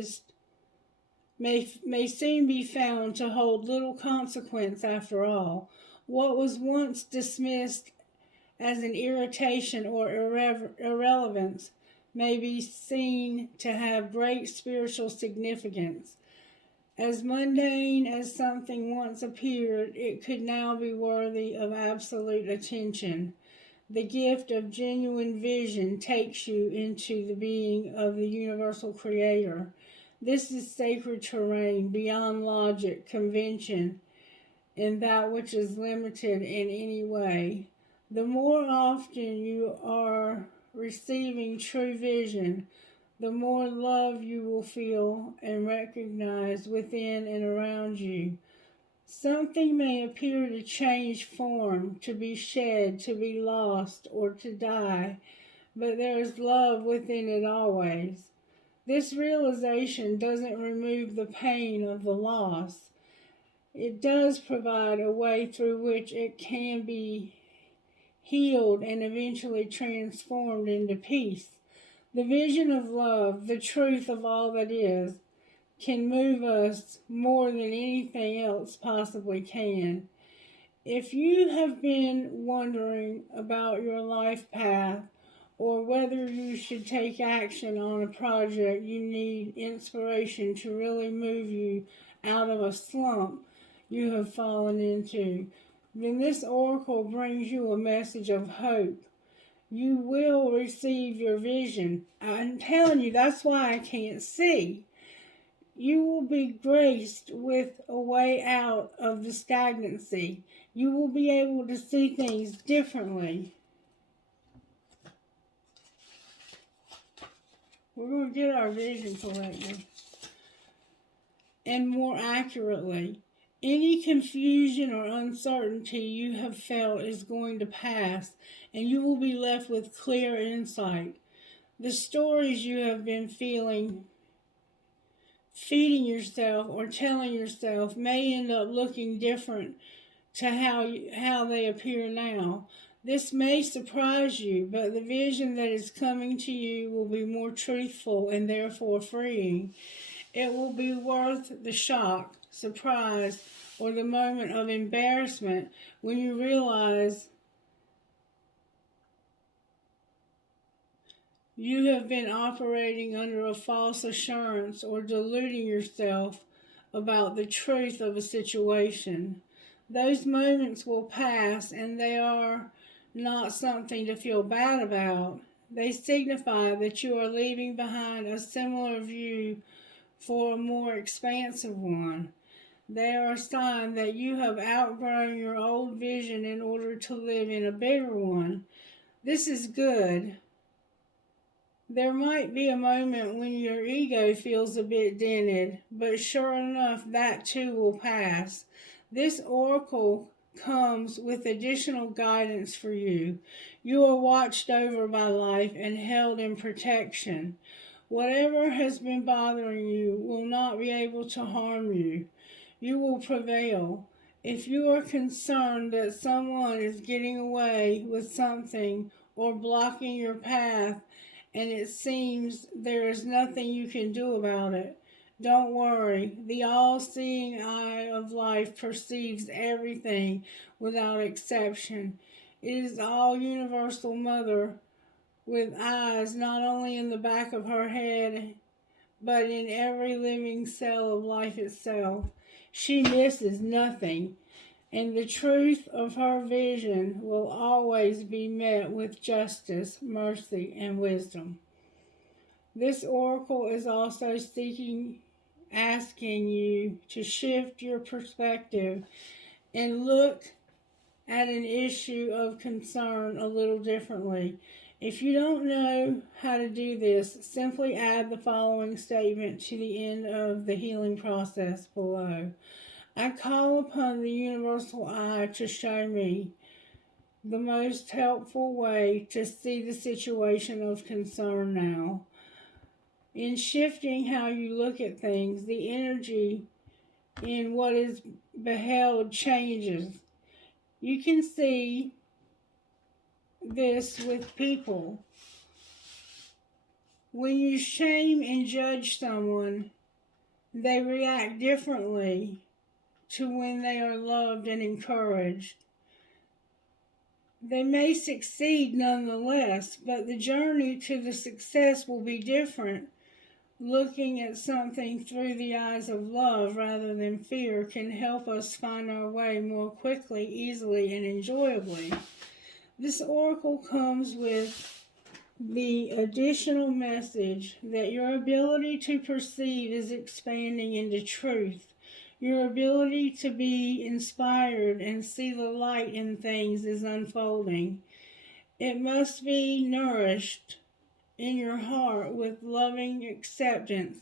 to hold little consequence after all. What was once dismissed as an irritation or irrelevance may be seen to have great spiritual significance. As mundane as something once appeared, it could now be worthy of absolute attention. The gift of genuine vision takes you into the being of the universal creator. This is sacred terrain beyond logic, convention, and that which is limited in any way. The more often you are receiving true vision, the more love you will feel and recognize within and around you. Something may appear to change form, to be shed, to be lost, or to die, but there is love within it always. This realization doesn't remove the pain of the loss. It does provide a way through which it can be healed and eventually transformed into peace. The vision of love, the truth of all that is, can move us more than anything else possibly can. If you have been wondering about your life path or whether you should take action on a project you need inspiration to really move you out of a slump you have fallen into, then this oracle brings you a message of hope. You will receive your vision. I'm telling you, that's why I can't see. You will be graced with a way out of the stagnancy. You will be able to see things differently. We're going to get our vision correctly and more accurately. Any confusion or uncertainty you have felt is going to pass, and you will be left with clear insight. The stories you have been feeding yourself or telling yourself may end up looking different to how they appear now. This may surprise you, but the vision that is coming to you will be more truthful and therefore freeing. It will be worth the shock, surprise, or the moment of embarrassment when you realize you have been operating under a false assurance or deluding yourself about the truth of a situation. Those moments will pass, and they are not something to feel bad about. They signify that you are leaving behind a similar view for a more expansive one. They are a sign that you have outgrown your old vision in order to live in a bigger one. This is good. There might be a moment when your ego feels a bit dented, but sure enough, that too will pass. This oracle comes with additional guidance for you. You are watched over by life and held in protection. Whatever has been bothering you will not be able to harm you. You will prevail. If you are concerned that someone is getting away with something or blocking your path, and it seems there is nothing you can do about it, don't worry. The all-seeing eye of life perceives everything without exception. It is the all-universal mother with eyes not only in the back of her head, but in every living cell of life itself. She misses nothing, and the truth of her vision will always be met with justice, mercy, and wisdom. This oracle is also asking you to shift your perspective and look at an issue of concern a little differently. If you don't know how to do this, simply add the following statement to the end of the healing process below. I call upon the universal eye to show me the most helpful way to see the situation of concern now. In shifting how you look at things, the energy in what is beheld changes. You can see this with people. When you shame and judge someone, they react differently to when they are loved and encouraged. They may succeed nonetheless, but the journey to the success will be different. Looking at something through the eyes of love rather than fear can help us find our way more quickly, easily, and enjoyably. This oracle comes with the additional message that your ability to perceive is expanding into truth. Your ability to be inspired and see the light in things is unfolding. It must be nourished in your heart with loving acceptance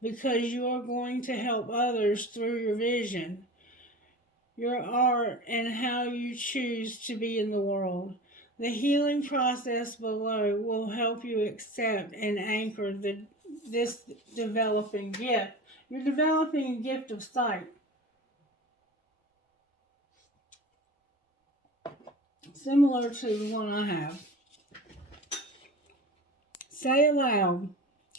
because you are going to help others through your vision, your art, and how you choose to be in the world. The healing process below will help you accept and anchor this developing gift. You're developing a gift of sight. Similar to the one I have. Say aloud,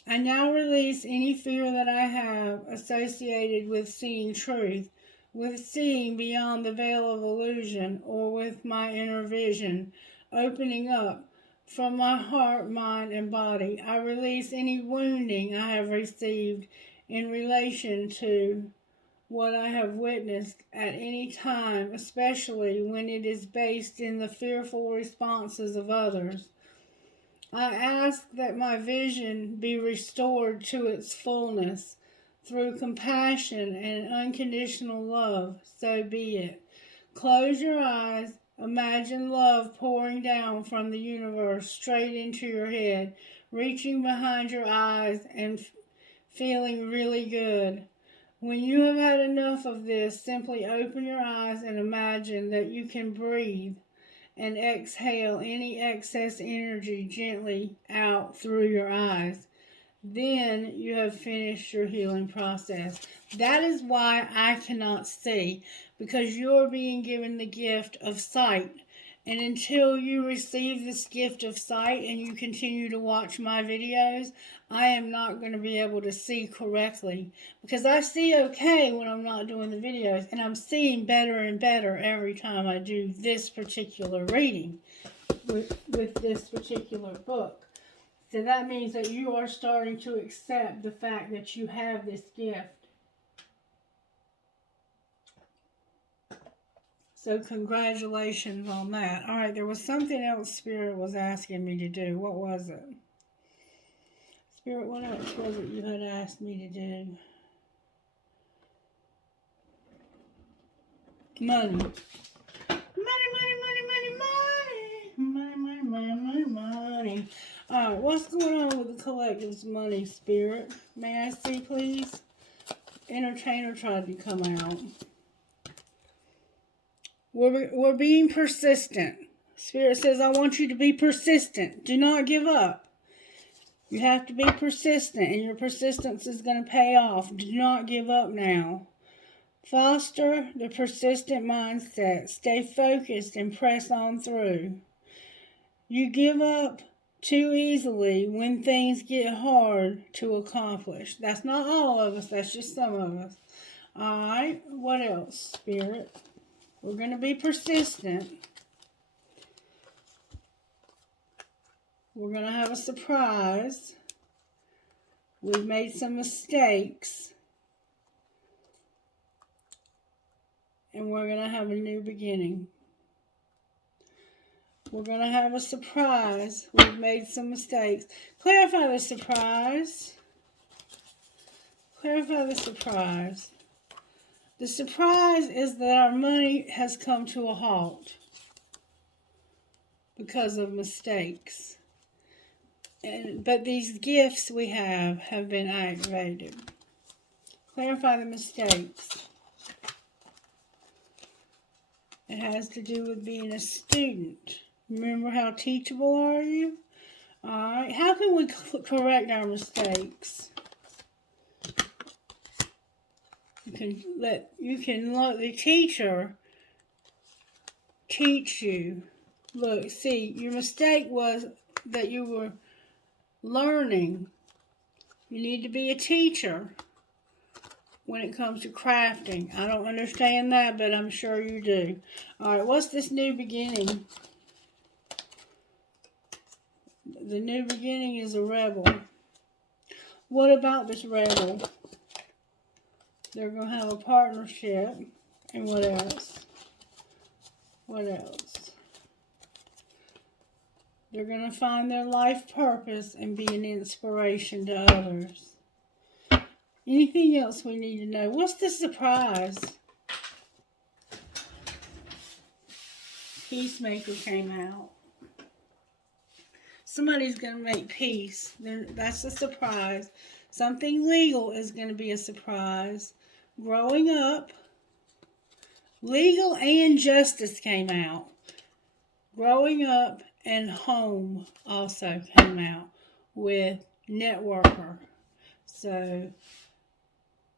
I now release any fear that I have associated with seeing truth, with seeing beyond the veil of illusion, or with my inner vision, opening up from my heart, mind, and body. I release any wounding I have received in relation to what I have witnessed at any time, especially when it is based in the fearful responses of others. I ask that my vision be restored to its fullness through compassion and unconditional love. So be it. Close your eyes. Imagine love pouring down from the universe straight into your head, reaching behind your eyes and feeling really good. When you have had enough of this, simply open your eyes and imagine that you can breathe and exhale any excess energy gently out through your eyes. Then you have finished your healing process. That is why I cannot see, because you're being given the gift of sight. And until you receive this gift of sight and you continue to watch my videos, I am not going to be able to see correctly. Because I see okay when I'm not doing the videos, and I'm seeing better and better every time I do this particular reading with this particular book. So that means that you are starting to accept the fact that you have this gift. So congratulations on that. All right, there was something else Spirit was asking me to do. What was it? Spirit, what else was it you had asked me to do? Money. Money. All right, what's going on with the collective's money, Spirit? May I see, please? Entertainer tried to come out. We're being persistent. Spirit says, I want you to be persistent. Do not give up. You have to be persistent, and your persistence is going to pay off. Do not give up now. Foster the persistent mindset. Stay focused and press on through. You give up too easily when things get hard to accomplish. That's not all of us, that's just some of us. Alright, what else, Spirit? We're going to be persistent. We're going to have a surprise. We've made some mistakes. And we're going to have a new beginning. We're going to have a surprise. We've made some mistakes. Clarify the surprise. Clarify the surprise. The surprise is that our money has come to a halt because of mistakes. But these gifts we have been activated. Clarify the mistakes. It has to do with being a student. Remember, how teachable are you? Alright, how can we correct our mistakes? You can let the teacher teach you. Look, see, your mistake was that you were learning. You need to be a teacher when it comes to crafting. I don't understand that, but I'm sure you do. Alright, what's this new beginning? The new beginning is a rebel. What about this rebel? They're going to have a partnership. And what else? What else? They're going to find their life purpose and be an inspiration to others. Anything else we need to know? What's the surprise? Peacemaker came out. Somebody's going to make peace. That's a surprise. Something legal is going to be a surprise. Growing up, legal and justice came out. Growing up and home also came out with networker. So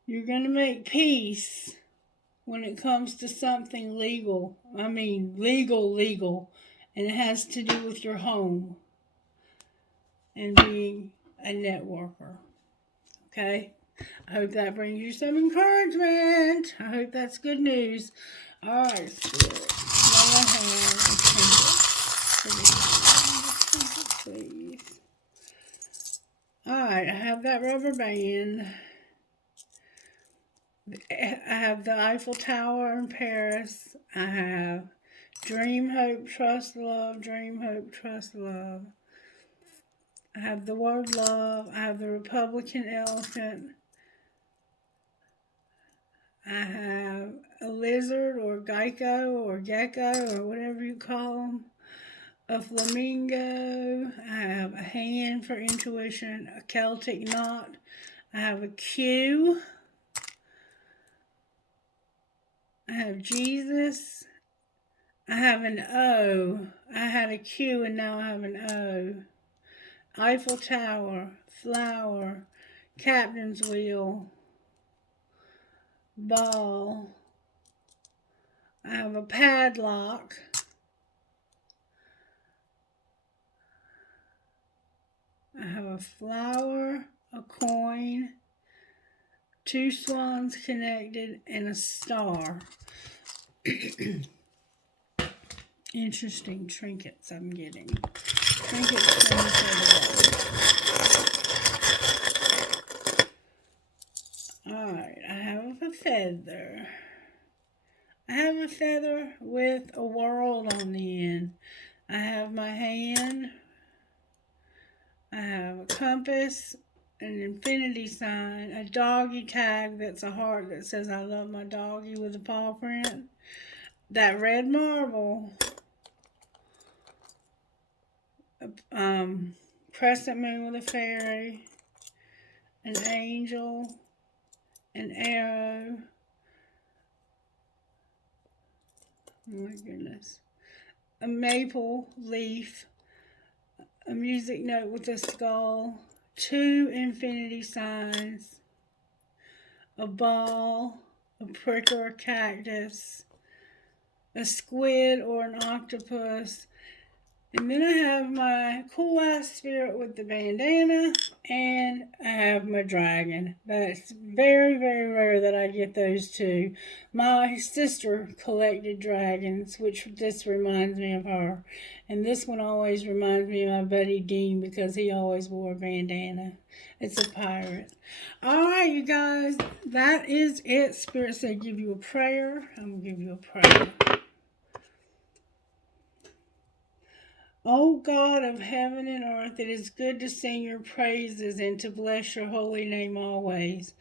you're going to make peace when it comes to something legal. I mean legal. And it has to do with your home and being a networker. Okay? I hope that brings you some encouragement. I hope that's good news. Alright, Spirit. Please. Alright, I have that rubber band. I have the Eiffel Tower in Paris. I have Dream, Hope, Trust, Love. Dream, Hope, Trust, Love. I have the word love. I have the Republican elephant. I have a lizard or gecko or gecko or whatever you call them. A flamingo. I have a hand for intuition. A Celtic knot. I have a Q. I have Jesus. I have an O. I had a Q and now I have an O. Eiffel Tower, flower, captain's wheel, ball. I have a padlock. I have a flower, a coin, 2 swans connected, and a star. Interesting trinkets I'm getting. Trinkets from the Alright, I have a feather. I have a feather with a world on the end. I have my hand. I have a compass, an infinity sign, a doggy tag that's a heart that says I love my doggy with a paw print. That red marble. Crescent moon with a fairy, an angel, an arrow. Oh my goodness. A maple leaf, a music note with a skull, 2 infinity signs, a ball, a prick or a cactus, a squid or an octopus. And then I have my cool ass spirit with the bandana, and I have my dragon. That's very, very rare that I get those two. My sister collected dragons, which this reminds me of her. And this one always reminds me of my buddy Dean because he always wore a bandana. It's a pirate. Alright, you guys, that is it. Spirit said give you a prayer. I'm going to give you a prayer. O God of heaven and earth, it is good to sing your praises and to bless your holy name always.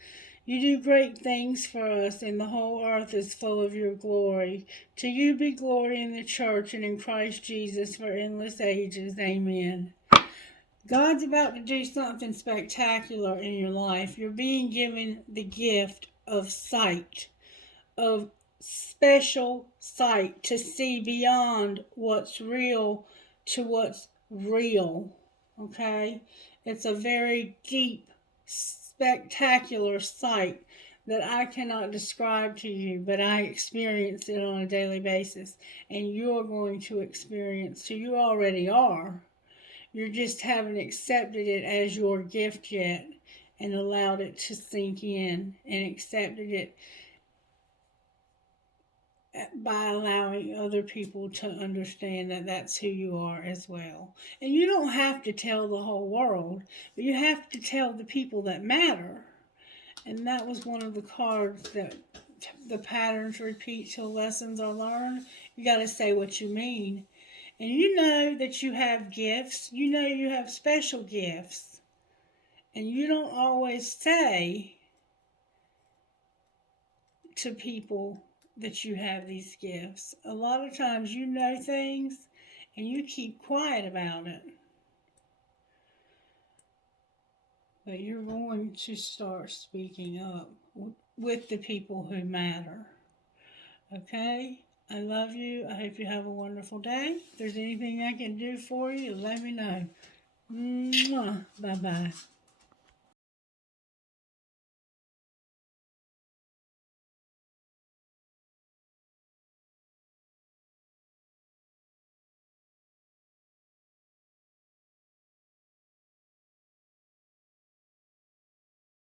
You do great things for us, and the whole earth is full of your glory. To you be glory in the church and in Christ Jesus for endless ages. Amen. God's about to do something spectacular in your life. You're being given the gift of sight, of special sight to see beyond what's real to what's real. Okay? It's a very deep, spectacular sight that I cannot describe to you, but I experience it on a daily basis. And you're going to experience, so you already are. You just haven't accepted it as your gift yet and allowed it to sink in and accepted it by allowing other people to understand that that's who you are as well. And you don't have to tell the whole world, but you have to tell the people that matter. And that was one of the cards that the patterns repeat till lessons are learned. You got to say what you mean. And you know that you have gifts. You know you have special gifts. And you don't always say to people that you have these gifts. A lot of times you know things and you keep quiet about it. But you're going to start speaking up with the people who matter. Okay? I love you. I hope you have a wonderful day. If there's anything I can do for you, let me know. Mwah. Bye-bye.